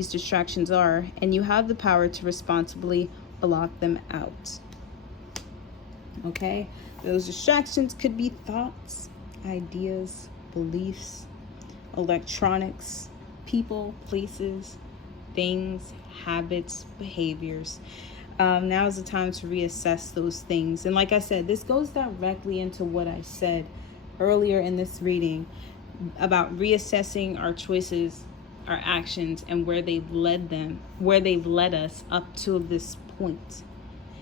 distractions are, and you have the power to responsibly block them out. Okay? Those distractions could be thoughts, ideas, beliefs, electronics, people, places, things, habits, behaviors. Now is the time to reassess those things. And like I said, this goes directly into what I said earlier in this reading. about reassessing our choices, our actions, and where they've led us up to this point.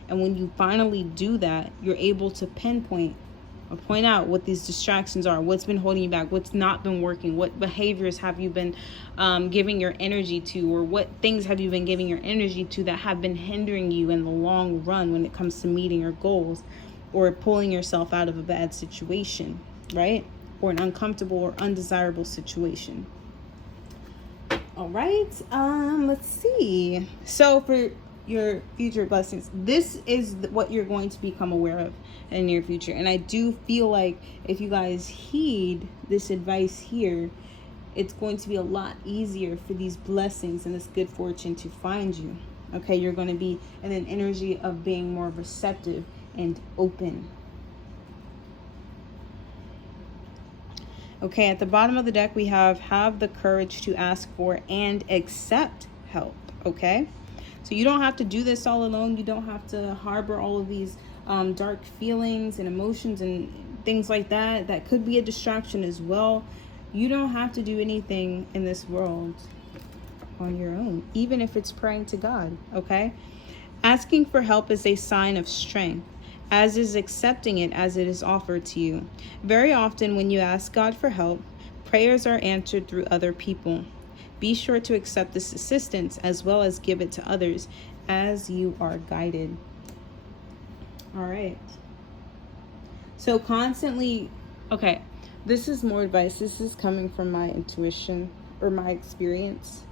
And when you finally do that, you're able to pinpoint or point out what these distractions are, what's been holding you back, what's not been working, what behaviors have you been giving your energy to, or what things have you been giving your energy to that have been hindering you in the long run when it comes to meeting your goals or pulling yourself out of a bad situation, right? Or an uncomfortable or undesirable situation. All right, let's see. So for your future blessings, this is what you're going to become aware of in the near future. And I do feel like if you guys heed this advice here, it's going to be a lot easier for these blessings and this good fortune to find you. Okay, you're going to be in an energy of being more receptive and open. Okay, at the bottom of the deck we have the courage to ask for and accept help. Okay, so you don't have to do this all alone. You don't have to harbor all of these dark feelings and emotions and things like that. That could be a distraction as well. You don't have to do anything in this world on your own, even if it's praying to God. Okay, asking for help is a sign of strength, as is accepting it as it is offered to you. Very often when you ask God for help, prayers are answered through other people. Be sure to accept this assistance as well as give it to others as you are guided. All right. So constantly, okay, this is more advice. This is coming from my intuition or my experience.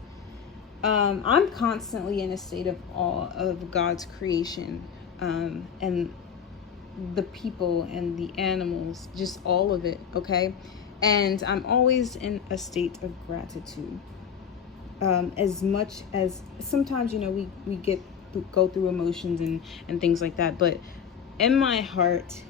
I'm constantly in a state of awe of God's creation, and the people and the animals, just all of it. Okay. And I'm always in a state of gratitude. As much as sometimes, you know, we go through emotions and things like that, but in my heart,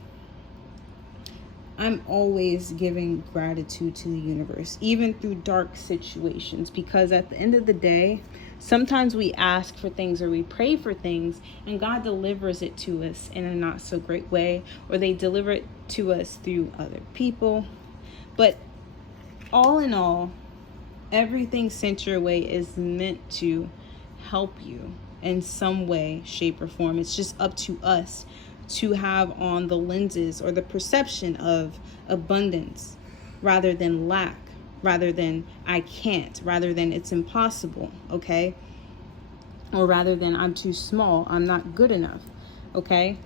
I'm always giving gratitude to the universe, even through dark situations, because at the end of the day, sometimes we ask for things or we pray for things and God delivers it to us in a not so great way, or they deliver it to us through other people. But all in all, everything sent your way is meant to help you in some way, shape, or form. It's just up to us to have on the lenses or the perception of abundance rather than lack, rather than I can't, rather than it's impossible, okay? Or rather than I'm too small, I'm not good enough, okay?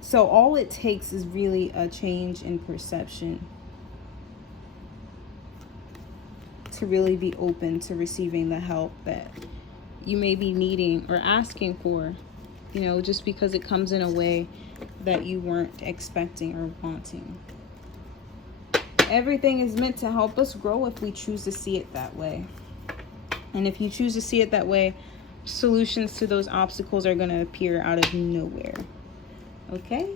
So all it takes is really a change in perception to really be open to receiving the help that you may be needing or asking for, you know, just because it comes in a way that you weren't expecting or wanting. Everything is meant to help us grow if we choose to see it that way. And if you choose to see it that way, solutions to those obstacles are going to appear out of nowhere. Okay?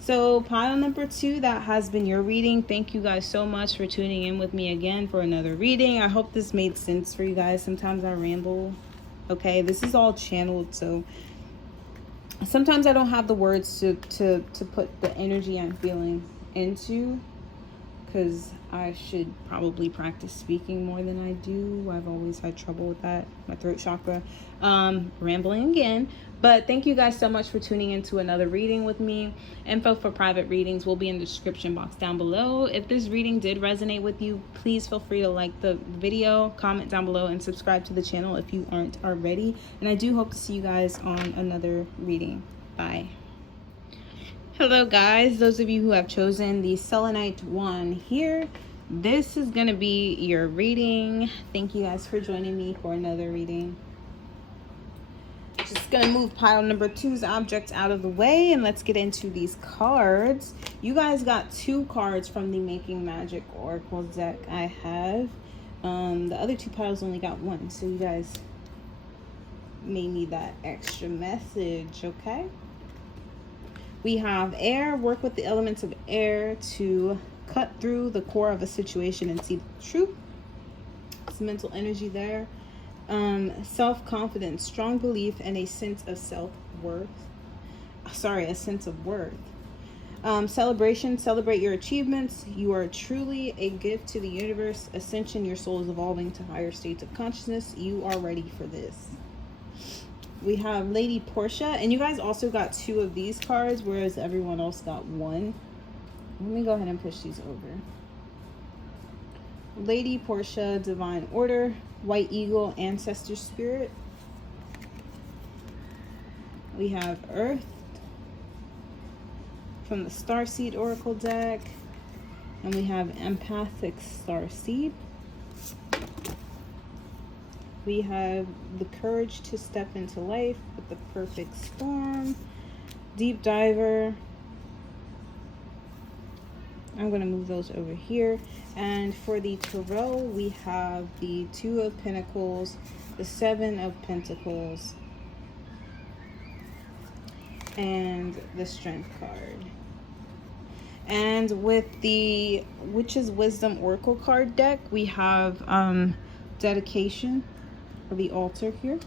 So pile number 2, that has been your reading. Thank you guys so much for tuning in with me again for another reading. I hope this made sense for you guys. Sometimes I ramble. Okay, this is all channeled, so sometimes I don't have the words to put the energy I'm feeling into, because I should probably practice speaking more than I do. I've always had trouble with that, my throat chakra. Rambling again. But thank you guys so much for tuning into another reading with me. Info for private readings will be in the description box down below. If this reading did resonate with you, please feel free to like the video, comment down below, and subscribe to the channel if you aren't already. And I do hope to see you guys on another reading. Bye. Hello guys, those of you who have chosen the Selenite one here, this is going to be your reading. Thank you guys for joining me for another reading. Just gonna move pile number 2's objects out of the way, and let's get into these cards. You guys got 2 cards from the Making Magic Oracle deck I have. The other 2 piles only got 1, so you guys may need that extra message, okay? We have air. Work with the elements of air to cut through the core of a situation and see the truth. Some mental energy there. Self-confidence, strong belief, and a sense of self-worth. A sense of worth. Celebration, celebrate your achievements. You are truly a gift to the universe. Ascension, your soul is evolving to higher states of consciousness. You are ready for this. We have Lady Portia, and you guys also got 2 of these cards, whereas everyone else got 1. Let me go ahead and push these over. Lady Portia, Divine Order, White Eagle, Ancestor Spirit. We have Earth from the Starseed Oracle deck, and we have Empathic Starseed. We have the Courage to Step into Life with the Perfect Storm, Deep Diver. I'm going to move those over here. And for the Tarot, we have the 2 of Pentacles, the 7 of Pentacles, and the Strength card. And with the Witch's Wisdom Oracle card deck, we have Dedication, or the altar here.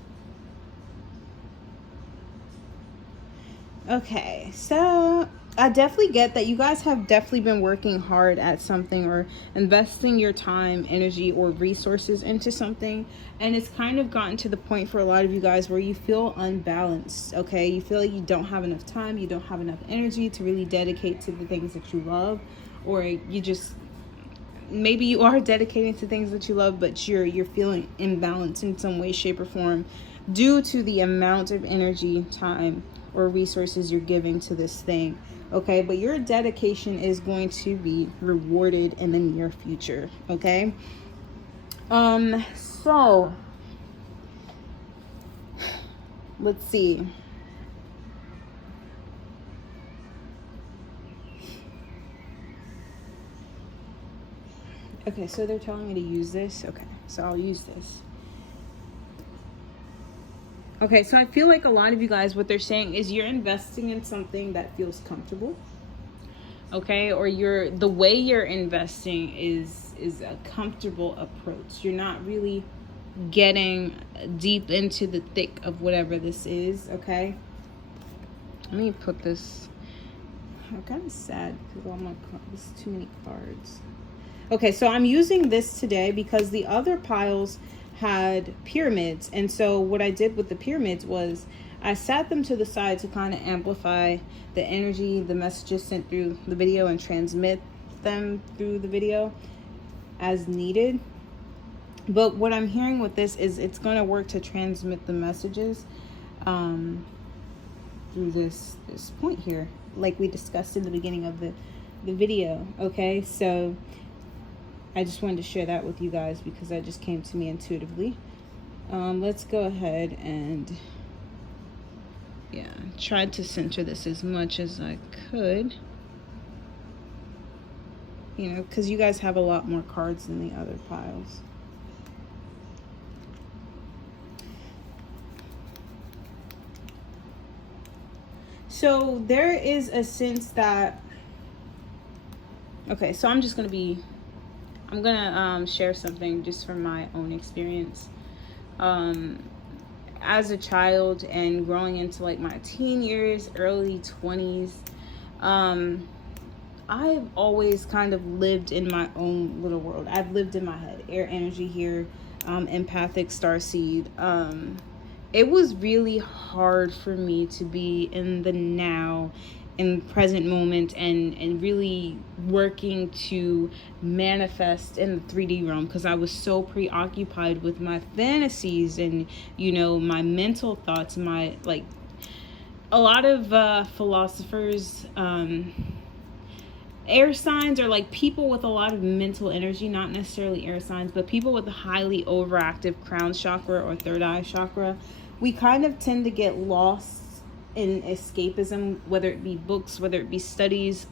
Okay, so I definitely get that you guys have definitely been working hard at something, or investing your time, energy, or resources into something, and it's kind of gotten to the point for a lot of you guys where you feel unbalanced. Okay, you feel like you don't have enough time, you don't have enough energy to really dedicate to the things that you love, or you just, maybe you are dedicating to things that you love, but you're feeling imbalanced in some way, shape, or form due to the amount of energy, time, or resources you're giving to this thing. Okay, but your dedication is going to be rewarded in the near future. Okay, so let's see. Okay, so they're telling me to use this. Okay, so I'll use this. Okay, so I feel like a lot of you guys, what they're saying is you're investing in something that feels comfortable. Okay, or the way you're investing is a comfortable approach. You're not really getting deep into the thick of whatever this is. Okay, let me put this. I'm kind of sad because this is too many cards. Okay, so I'm using this today because the other piles had pyramids, and so what I did with the pyramids was I sat them to the side to kind of amplify the energy, the messages sent through the video, and transmit them through the video as needed. But what I'm hearing with this is it's going to work to transmit the messages through this point here, like we discussed in the beginning of the video. Okay, so I just wanted to share that with you guys because that just came to me intuitively. Let's go ahead and try to center this as much as I could. You know, because you guys have a lot more cards than the other piles. So there is a sense that, okay, so I'm gonna share something just from my own experience. As a child and growing into like my teen years, early 20s, I've always kind of lived in my own little world. I've lived in my head. Air energy here, empathic starseed. It was really hard for me to be in the now, in present moment, and really working to manifest in the 3D realm, because I was so preoccupied with my fantasies and, you know, my mental thoughts, my, like, a lot of philosophers, air signs, or like people with a lot of mental energy, not necessarily air signs, but people with a highly overactive crown chakra or third eye chakra, we kind of tend to get lost in escapism, whether it be books, whether it be studies,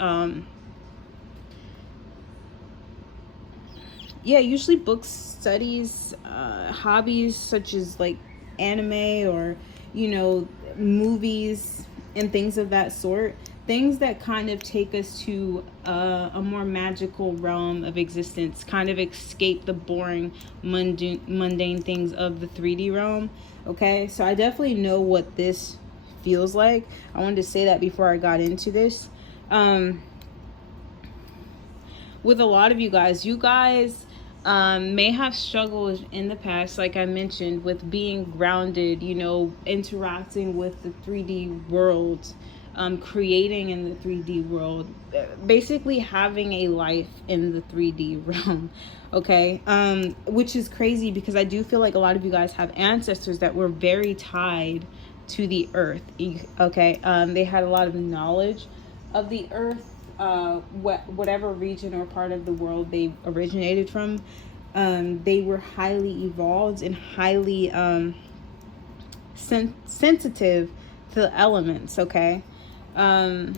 usually books, studies, hobbies such as like anime or, you know, movies and things of that sort. Things that kind of take us to a more magical realm of existence, kind of escape the boring, mundane things of the 3D realm. Okay, so I definitely know what this feels like. I wanted to say that before I got into this. With a lot of you guys may have struggled in the past, like I mentioned, with being grounded, you know, interacting with the 3D world, creating in the 3D world, basically having a life in the 3D realm, okay? Which is crazy because I do feel like a lot of you guys have ancestors that were very tied to the earth, okay? They had a lot of knowledge of the earth, whatever region or part of the world they originated from. They were highly evolved and highly sensitive to the elements, okay? And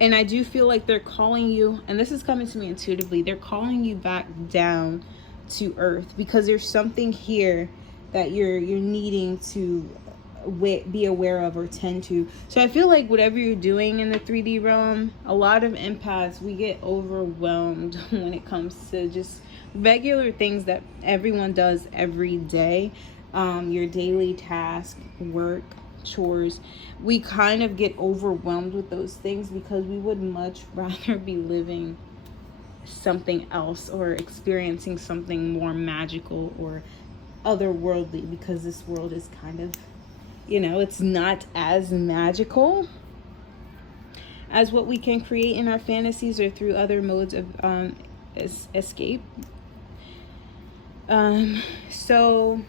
I do feel like they're calling you, and this is coming to me intuitively, they're calling you back down to earth because there's something here that you're needing to be aware of or tend to. So I feel like whatever you're doing in the 3D realm, a lot of empaths, we get overwhelmed when it comes to just regular things that everyone does every day. Your daily task, work, chores, we kind of get overwhelmed with those things because we would much rather be living something else or experiencing something more magical or otherworldly, because this world is kind of, you know, it's not as magical as what we can create in our fantasies or through other modes of escape. So,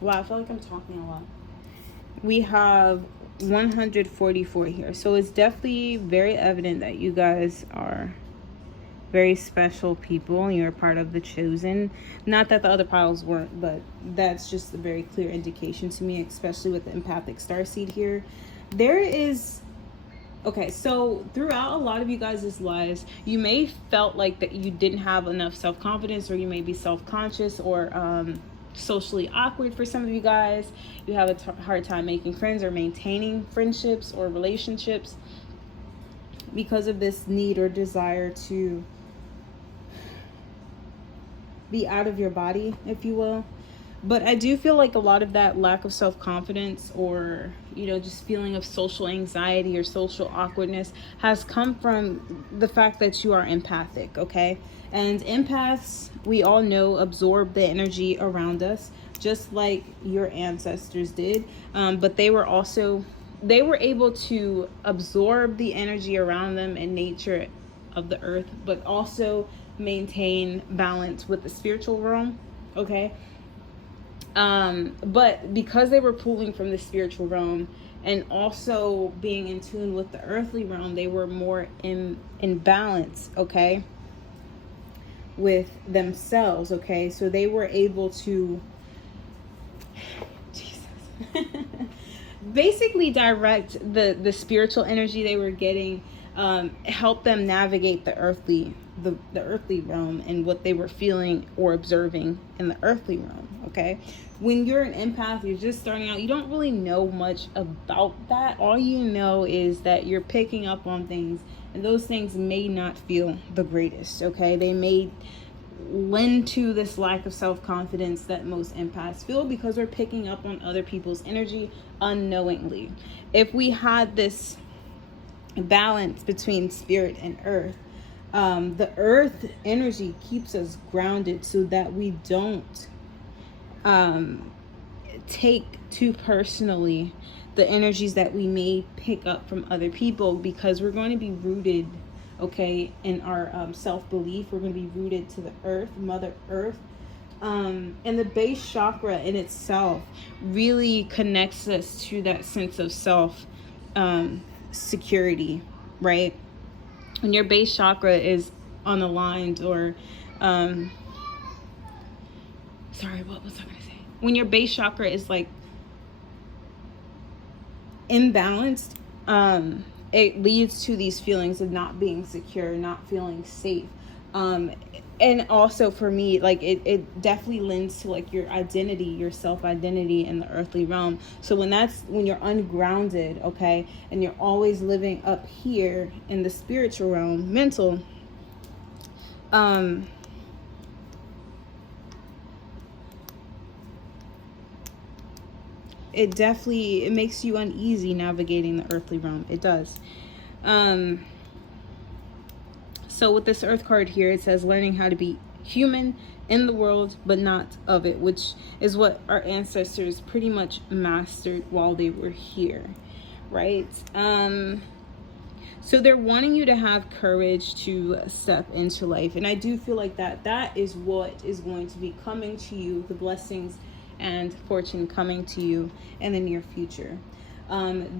wow, I feel like I'm talking a lot. We have 144 here. So it's definitely very evident that you guys are very special people and you're part of the chosen. Not that the other piles weren't, but that's just a very clear indication to me, especially with the empathic starseed here. There is, okay, so throughout a lot of you guys' lives, you may felt like that you didn't have enough self-confidence, or you may be self-conscious or socially awkward. For some of you guys, you have a hard time making friends or maintaining friendships or relationships because of this need or desire to be out of your body, if you will. But I do feel like a lot of that lack of self-confidence, or, you know, just feeling of social anxiety or social awkwardness has come from the fact that you are empathic, okay? And empaths, we all know, absorb the energy around us, just like your ancestors did. But they were able to absorb the energy around them and nature of the earth, but also maintain balance with the spiritual realm, okay? But because they were pulling from the spiritual realm and also being in tune with the earthly realm, they were more in balance, okay, with themselves, okay? So they were able to basically direct the spiritual energy they were getting, help them navigate the earthly realm and what they were feeling or observing in the earthly realm, okay? When you're an empath, you're just starting out, you don't really know much about that. All you know is that you're picking up on things, and those things may not feel the greatest, okay? They may lend to this lack of self-confidence that most empaths feel because we're picking up on other people's energy unknowingly. If we had this balance between spirit and earth, the earth energy keeps us grounded so that we don't take too personally the energies that we may pick up from other people, because we're going to be rooted, okay, in our self-belief. We're going to be rooted to the earth, Mother Earth. And the base chakra in itself really connects us to that sense of self security, right? When your base chakra is unaligned, or what was I going to say? When your base chakra is like imbalanced, it leads to these feelings of not being secure, not feeling safe. And also for me, like it definitely lends to like your identity, your self-identity in the earthly realm. So when you're ungrounded, okay, and you're always living up here in the spiritual realm, mental, it definitely, it makes you uneasy navigating the earthly realm. It does. So with this earth card here, it says learning how to be human in the world, but not of it, which is what our ancestors pretty much mastered while they were here, right? So they're wanting you to have courage to step into life. And I do feel like that is what is going to be coming to you, the blessings and fortune coming to you in the near future.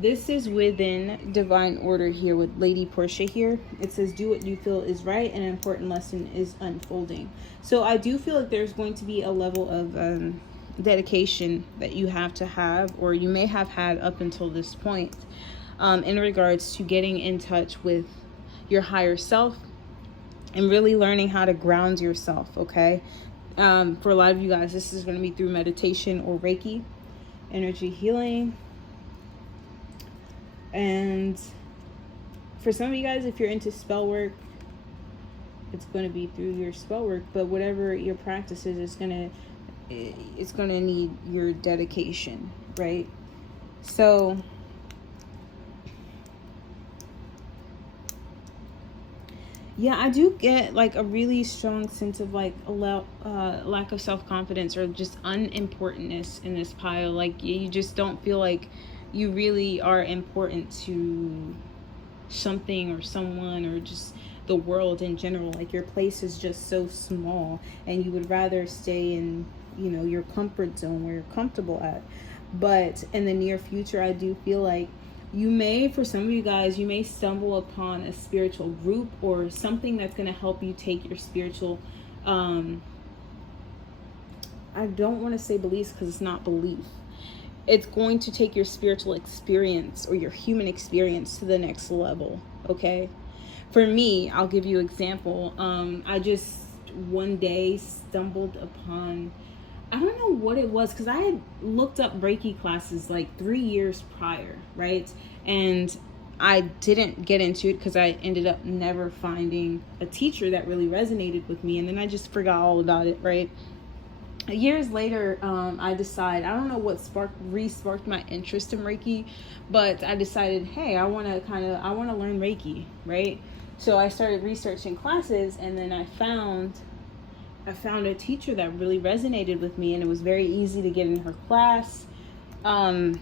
This is within divine order here with Lady Portia here. It says, do what you feel is right, and an important lesson is unfolding. So I do feel like there's going to be a level of dedication that you have to have, or you may have had up until this point, in regards to getting in touch with your higher self and really learning how to ground yourself, okay? For a lot of you guys, this is going to be through meditation or Reiki, energy healing. And for some of you guys, if you're into spell work, it's going to be through your spell work. But whatever your practice is, it's going to need your dedication, right? So yeah, I do get like a really strong sense of like a lack of self-confidence or just unimportantness in this pile. Like you just don't feel like you really are important to something or someone or just the world in general. Like your place is just so small, and you would rather stay in, you know, your comfort zone where you're comfortable at. But in the near future, I do feel like you may, for some of you guys, you may stumble upon a spiritual group or something that's going to help you take your spiritual, I don't want to say beliefs because it's not belief. It's going to take your spiritual experience or your human experience to the next level, okay? For me, I'll give you an example. I just one day stumbled upon, I don't know what it was, because I had looked up Reiki classes like 3 years prior, right? And I didn't get into it because I ended up never finding a teacher that really resonated with me. And then I just forgot all about it, right? Years later, I decided, I don't know what re-sparked my interest in Reiki, but I decided, hey, I want to learn Reiki, right? So I started researching classes, and then I found a teacher that really resonated with me, and it was very easy to get in her class, and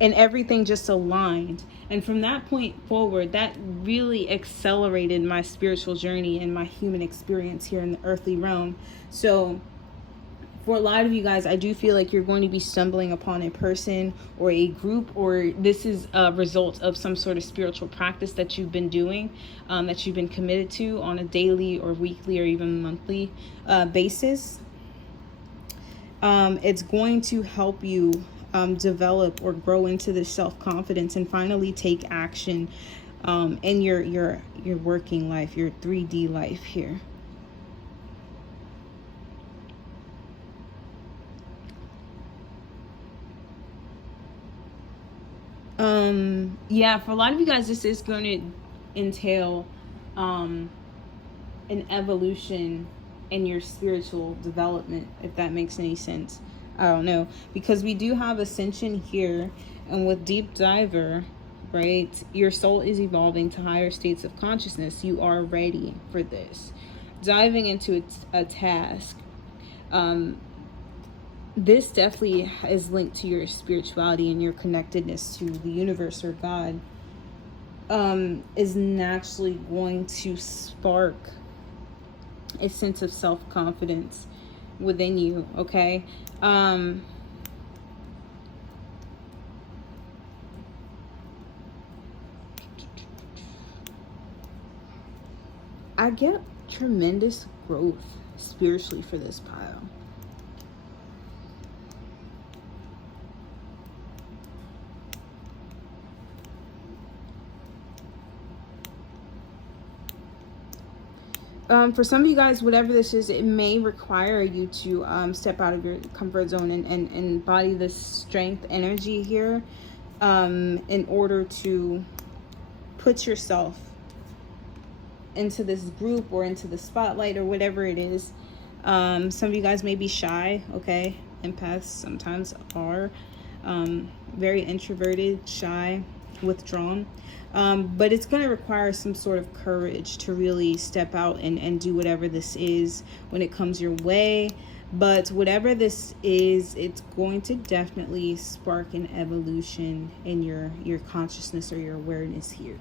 everything just aligned. And from that point forward, that really accelerated my spiritual journey and my human experience here in the earthly realm. So for a lot of you guys, I do feel like you're going to be stumbling upon a person or a group, or this is a result of some sort of spiritual practice that you've been doing, that you've been committed to on a daily or weekly or even monthly basis. It's going to help you develop or grow into this self-confidence and finally take action in your working life, your 3D life here. Yeah, for a lot of you guys, this is going to entail an evolution in your spiritual development, if that makes any sense. I don't know, because we do have ascension here, and with deep diver, right, your soul is evolving to higher states of consciousness. You are ready for this, diving into a task. This definitely is linked to your spirituality and your connectedness to the universe or God, is naturally going to spark a sense of self-confidence within you, okay? I get tremendous growth spiritually for this pile. For some of you guys, whatever this is, it may require you to step out of your comfort zone and embody this strength energy here, in order to put yourself into this group or into the spotlight or whatever it is. Some of you guys may be shy, okay? Empaths sometimes are. very introverted, shy, withdrawn. But it's going to require some sort of courage to really step out and do whatever this is when it comes your way. But whatever this is, it's going to definitely spark an evolution in your consciousness or your awareness here.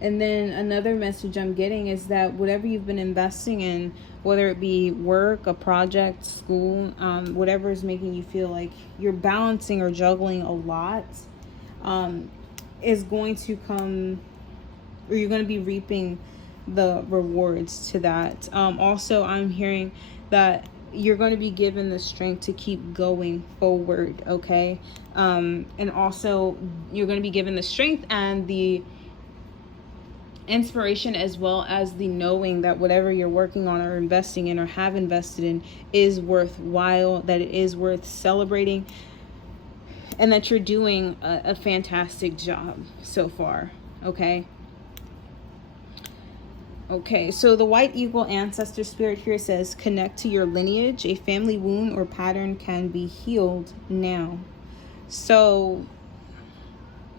And then another message I'm getting is that whatever you've been investing in, whether it be work, a project, school, whatever is making you feel like you're balancing or juggling a lot, is going to come, or you're going to be reaping the rewards to that. Also, I'm hearing that you're going to be given the strength to keep going forward, okay? And also, you're going to be given the strength and the inspiration, as well as the knowing that whatever you're working on or investing in or have invested in is worthwhile, that it is worth celebrating, and that you're doing a fantastic job so far, okay? Okay, so the White Eagle Ancestor Spirit here says, connect to your lineage. A family wound or pattern can be healed now. So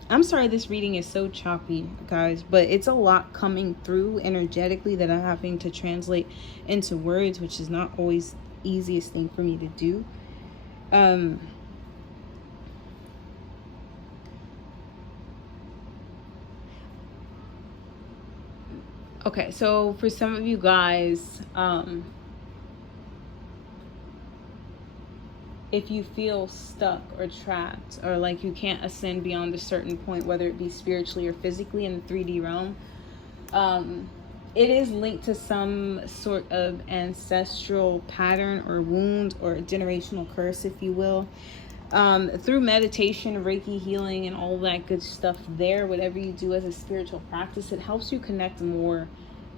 I'm sorry this reading is so choppy, guys, but it's a lot coming through energetically that I'm having to translate into words, which is not always the easiest thing for me to do. Okay, so for some of you guys, if you feel stuck or trapped, or like you can't ascend beyond a certain point, whether it be spiritually or physically in the 3D realm, it is linked to some sort of ancestral pattern or wound or generational curse, if you will. Through meditation, Reiki healing, and all that good stuff there, whatever you do as a spiritual practice, it helps you connect more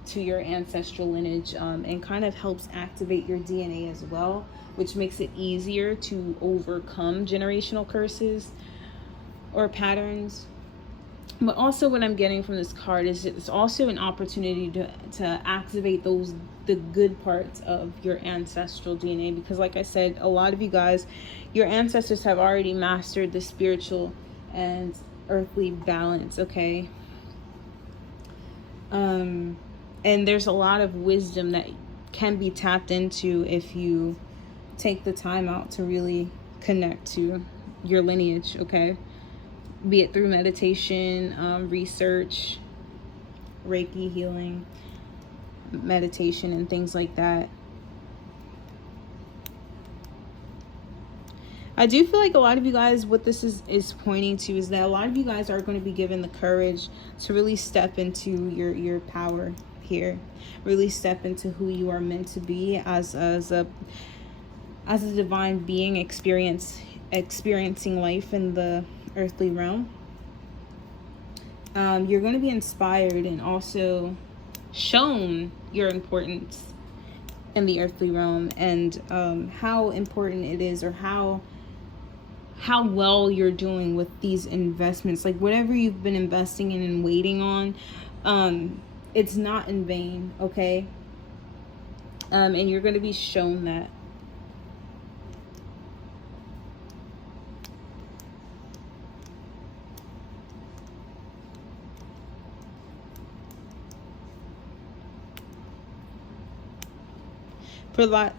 to your ancestral lineage, and kind of helps activate your DNA as well, which makes it easier to overcome generational curses or patterns. But also what I'm getting from this card is it's also an opportunity to activate the good parts of your ancestral DNA, because like I said, a lot of you guys, your ancestors have already mastered the spiritual and earthly balance, okay? And there's a lot of wisdom that can be tapped into if you take the time out to really connect to your lineage, okay? Be it through meditation, research, Reiki healing, meditation, and things like that. I do feel like a lot of you guys, what this is pointing to is that a lot of you guys are going to be given the courage to really step into your power here, really step into who you are meant to be as a divine being, experiencing life in the earthly realm. You're going to be inspired and also shown your importance in the earthly realm, and how important it is, or how well you're doing with these investments. Like whatever you've been investing in and waiting on, it's not in vain, okay? And you're going to be shown that.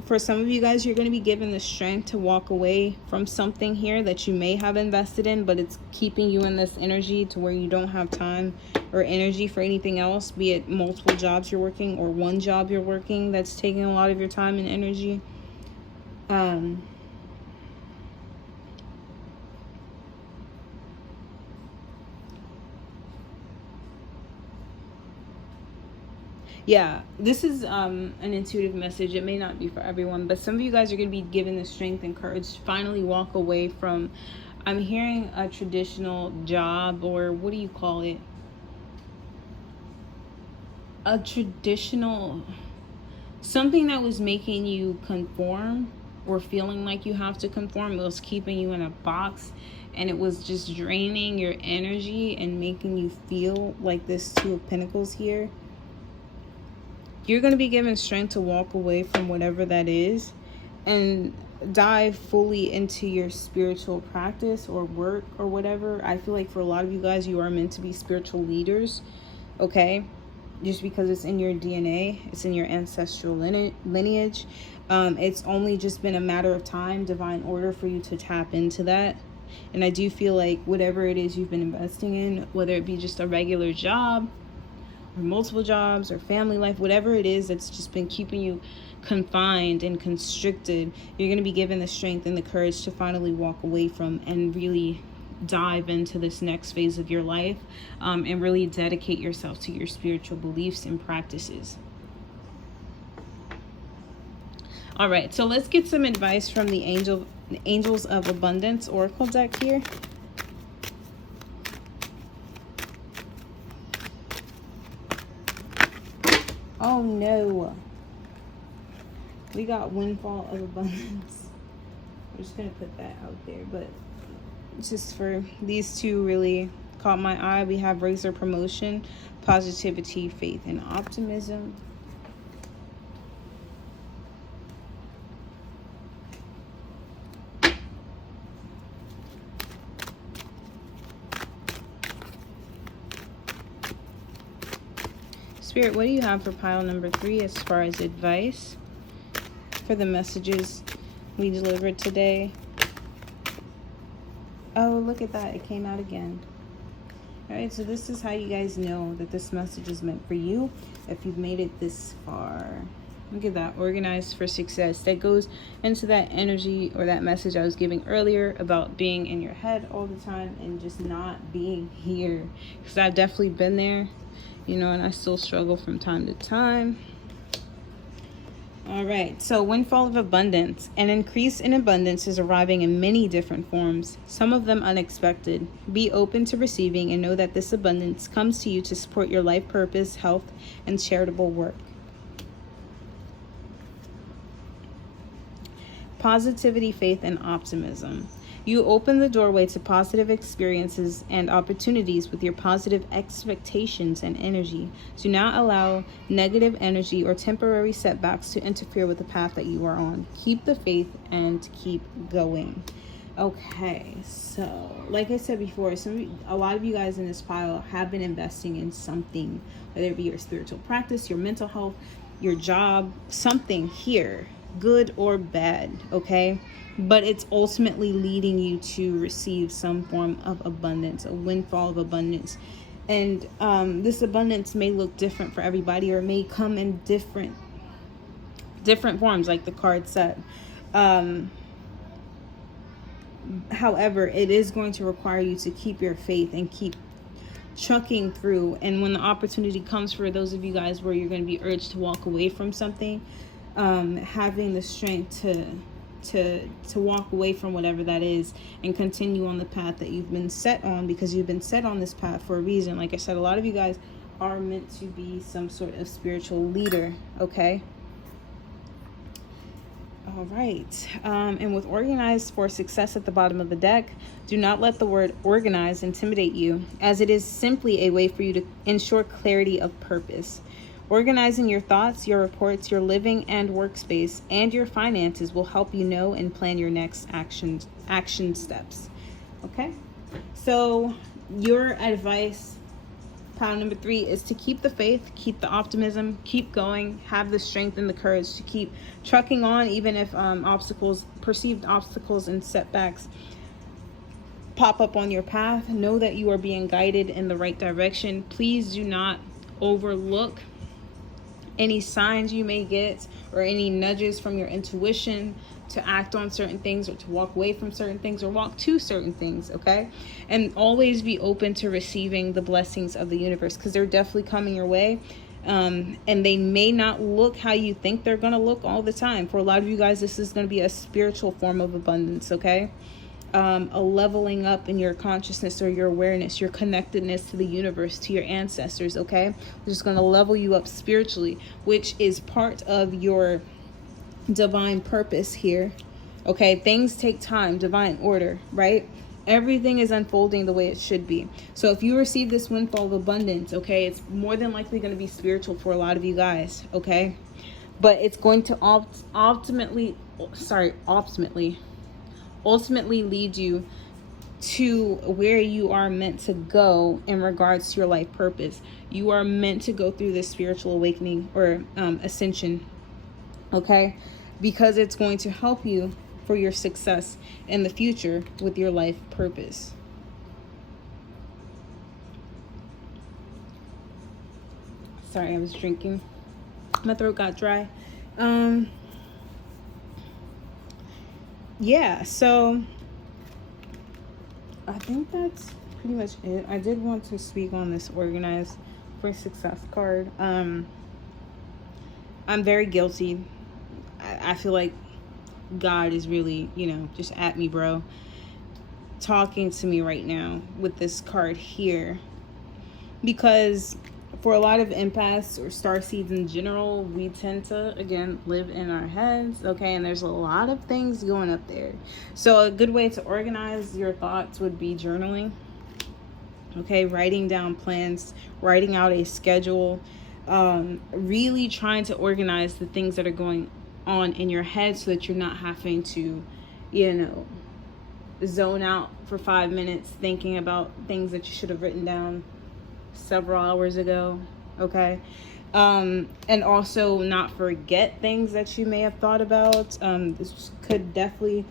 For some of you guys, you're going to be given the strength to walk away from something here that you may have invested in, but it's keeping you in this energy to where you don't have time or energy for anything else, be it multiple jobs you're working or one job you're working that's taking a lot of your time and energy. Yeah, this is an intuitive message. It may not be for everyone, but some of you guys are going to be given the strength and courage to finally walk away from, I'm hearing a traditional job, or what do you call it? A traditional, something that was making you conform or feeling like you have to conform. It was keeping you in a box, and it was just draining your energy and making you feel like this Two of Pentacles here. You're going to be given strength to walk away from whatever that is, and dive fully into your spiritual practice or work or whatever. I feel like for a lot of you guys, you are meant to be spiritual leaders, okay? Just because it's in your DNA, it's in your ancestral lineage. It's only just been a matter of time, divine order, for you to tap into that. And I do feel like whatever it is you've been investing in, whether it be just a regular job or multiple jobs or family life, whatever it is that's just been keeping you confined and constricted, you're going to be given the strength and the courage to finally walk away from and really dive into this next phase of your life, and really dedicate yourself to your spiritual beliefs and practices. All right, so let's get some advice from the Angels of Abundance Oracle deck here. Oh no, we got Windfall of Abundance. I'm just gonna put that out there, but just for these two really caught my eye. We have Razor Promotion, Positivity, Faith, and Optimism. Spirit, what do you have for pile number 3 as far as advice for the messages we delivered today? Oh, look at that. It came out again. All right, so this is how you guys know that this message is meant for you if you've made it this far. Look at that. Organized for success. That goes into that energy or that message I was giving earlier about being in your head all the time and just not being here. Because I've definitely been there, you know, and I still struggle from time to time. All right, so Windfall of Abundance. An increase in abundance is arriving in many different forms, some of them unexpected. Be open to receiving and know that this abundance comes to you to support your life purpose, health, and charitable work. Positivity, Faith, and Optimism. You open the doorway to positive experiences and opportunities with your positive expectations and energy. Do not allow negative energy or temporary setbacks to interfere with the path that you are on. Keep the faith and keep going. Okay, so like I said before, a lot of you guys in this pile have been investing in something, whether it be your spiritual practice, your mental health, your job, something here, good or bad, okay? But it's ultimately leading you to receive some form of abundance, a windfall of abundance. And this abundance may look different for everybody, or may come in different forms, like the card said. However, it is going to require you to keep your faith and keep trucking through. And when the opportunity comes, for those of you guys where you're going to be urged to walk away from something, having the strength to walk away from whatever that is and continue on the path that you've been set on, because you've been set on this path for a reason. Like I said, a lot of you guys are meant to be some sort of spiritual leader, okay? All right, and with Organized for Success at the bottom of the deck, do not let the word organize intimidate you, as it is simply a way for you to ensure clarity of purpose. Organizing your thoughts, your reports, your living and workspace, and your finances will help you know and plan your next action steps. Okay, so your advice, pile number 3, is to keep the faith, keep the optimism, keep going, have the strength and the courage to keep trucking on, even if perceived obstacles and setbacks pop up on your path. Know that you are being guided in the right direction. Please do not overlook any signs you may get or any nudges from your intuition to act on certain things, or to walk away from certain things, or walk to certain things, okay? And always be open to receiving the blessings of the universe, because they're definitely coming your way. And they may not look how you think they're going to look all the time. For a lot of you guys, this is going to be a spiritual form of abundance, okay? A leveling up in your consciousness or your awareness, your connectedness to the universe, to your ancestors, okay? We're just going to level you up spiritually, which is part of your divine purpose here, okay? Things take time, divine order, right? Everything is unfolding the way it should be. So if you receive this windfall of abundance, okay, it's more than likely going to be spiritual for a lot of you guys, okay? but it's going to ultimately lead you to where you are meant to go in regards to your life purpose. You are meant to go through this spiritual awakening or ascension, okay? Because it's going to help you for your success in the future with your life purpose. Sorry, I was drinking. My throat got dry. Yeah, so I think that's pretty much it. I did want to speak on this Organized for Success card. I'm very guilty. I feel like God is really, just at me, bro, talking to me right now with this card here. Because for a lot of empaths or starseeds in general, we tend to, again, live in our heads, okay? And there's a lot of things going up there. So a good way to organize your thoughts would be journaling, okay? Writing down plans, writing out a schedule, really trying to organize the things that are going on in your head so that you're not having to, zone out for 5 minutes thinking about things that you should have written down several hours ago, okay? And also not forget things that you may have thought about. This could definitely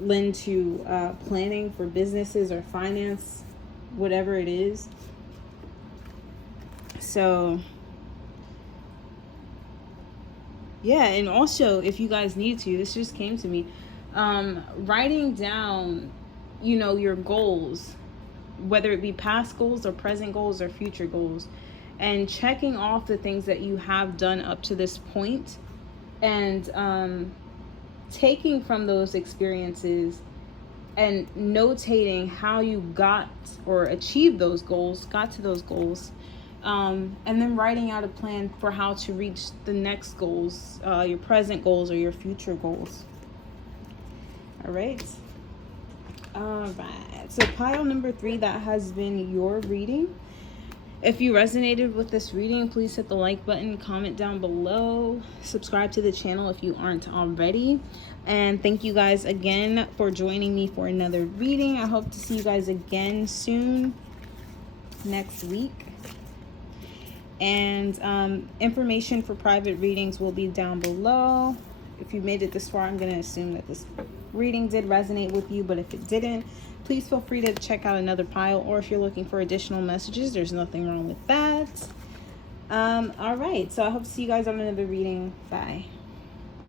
lend to planning for businesses or finance, whatever it is. So yeah, and also if you guys need to, this just came to me, writing down, your goals, whether it be past goals or present goals or future goals, and checking off the things that you have done up to this point, and taking from those experiences and notating how you got or achieved those goals, got to those goals, and then writing out a plan for how to reach the next goals, your present goals or your future goals. All right. So pile number 3, that has been your reading. If you resonated with this reading, please hit the like button, comment down below, subscribe to the channel if you aren't already. And thank you guys again for joining me for another reading. I hope to see you guys again soon, next week. And information for private readings will be down below. If you made it this far, I'm going to assume that this reading did resonate with you, but if it didn't, please feel free to check out another pile, or if you're looking for additional messages, there's nothing wrong with that. All right, so I hope to see you guys on another reading. Bye.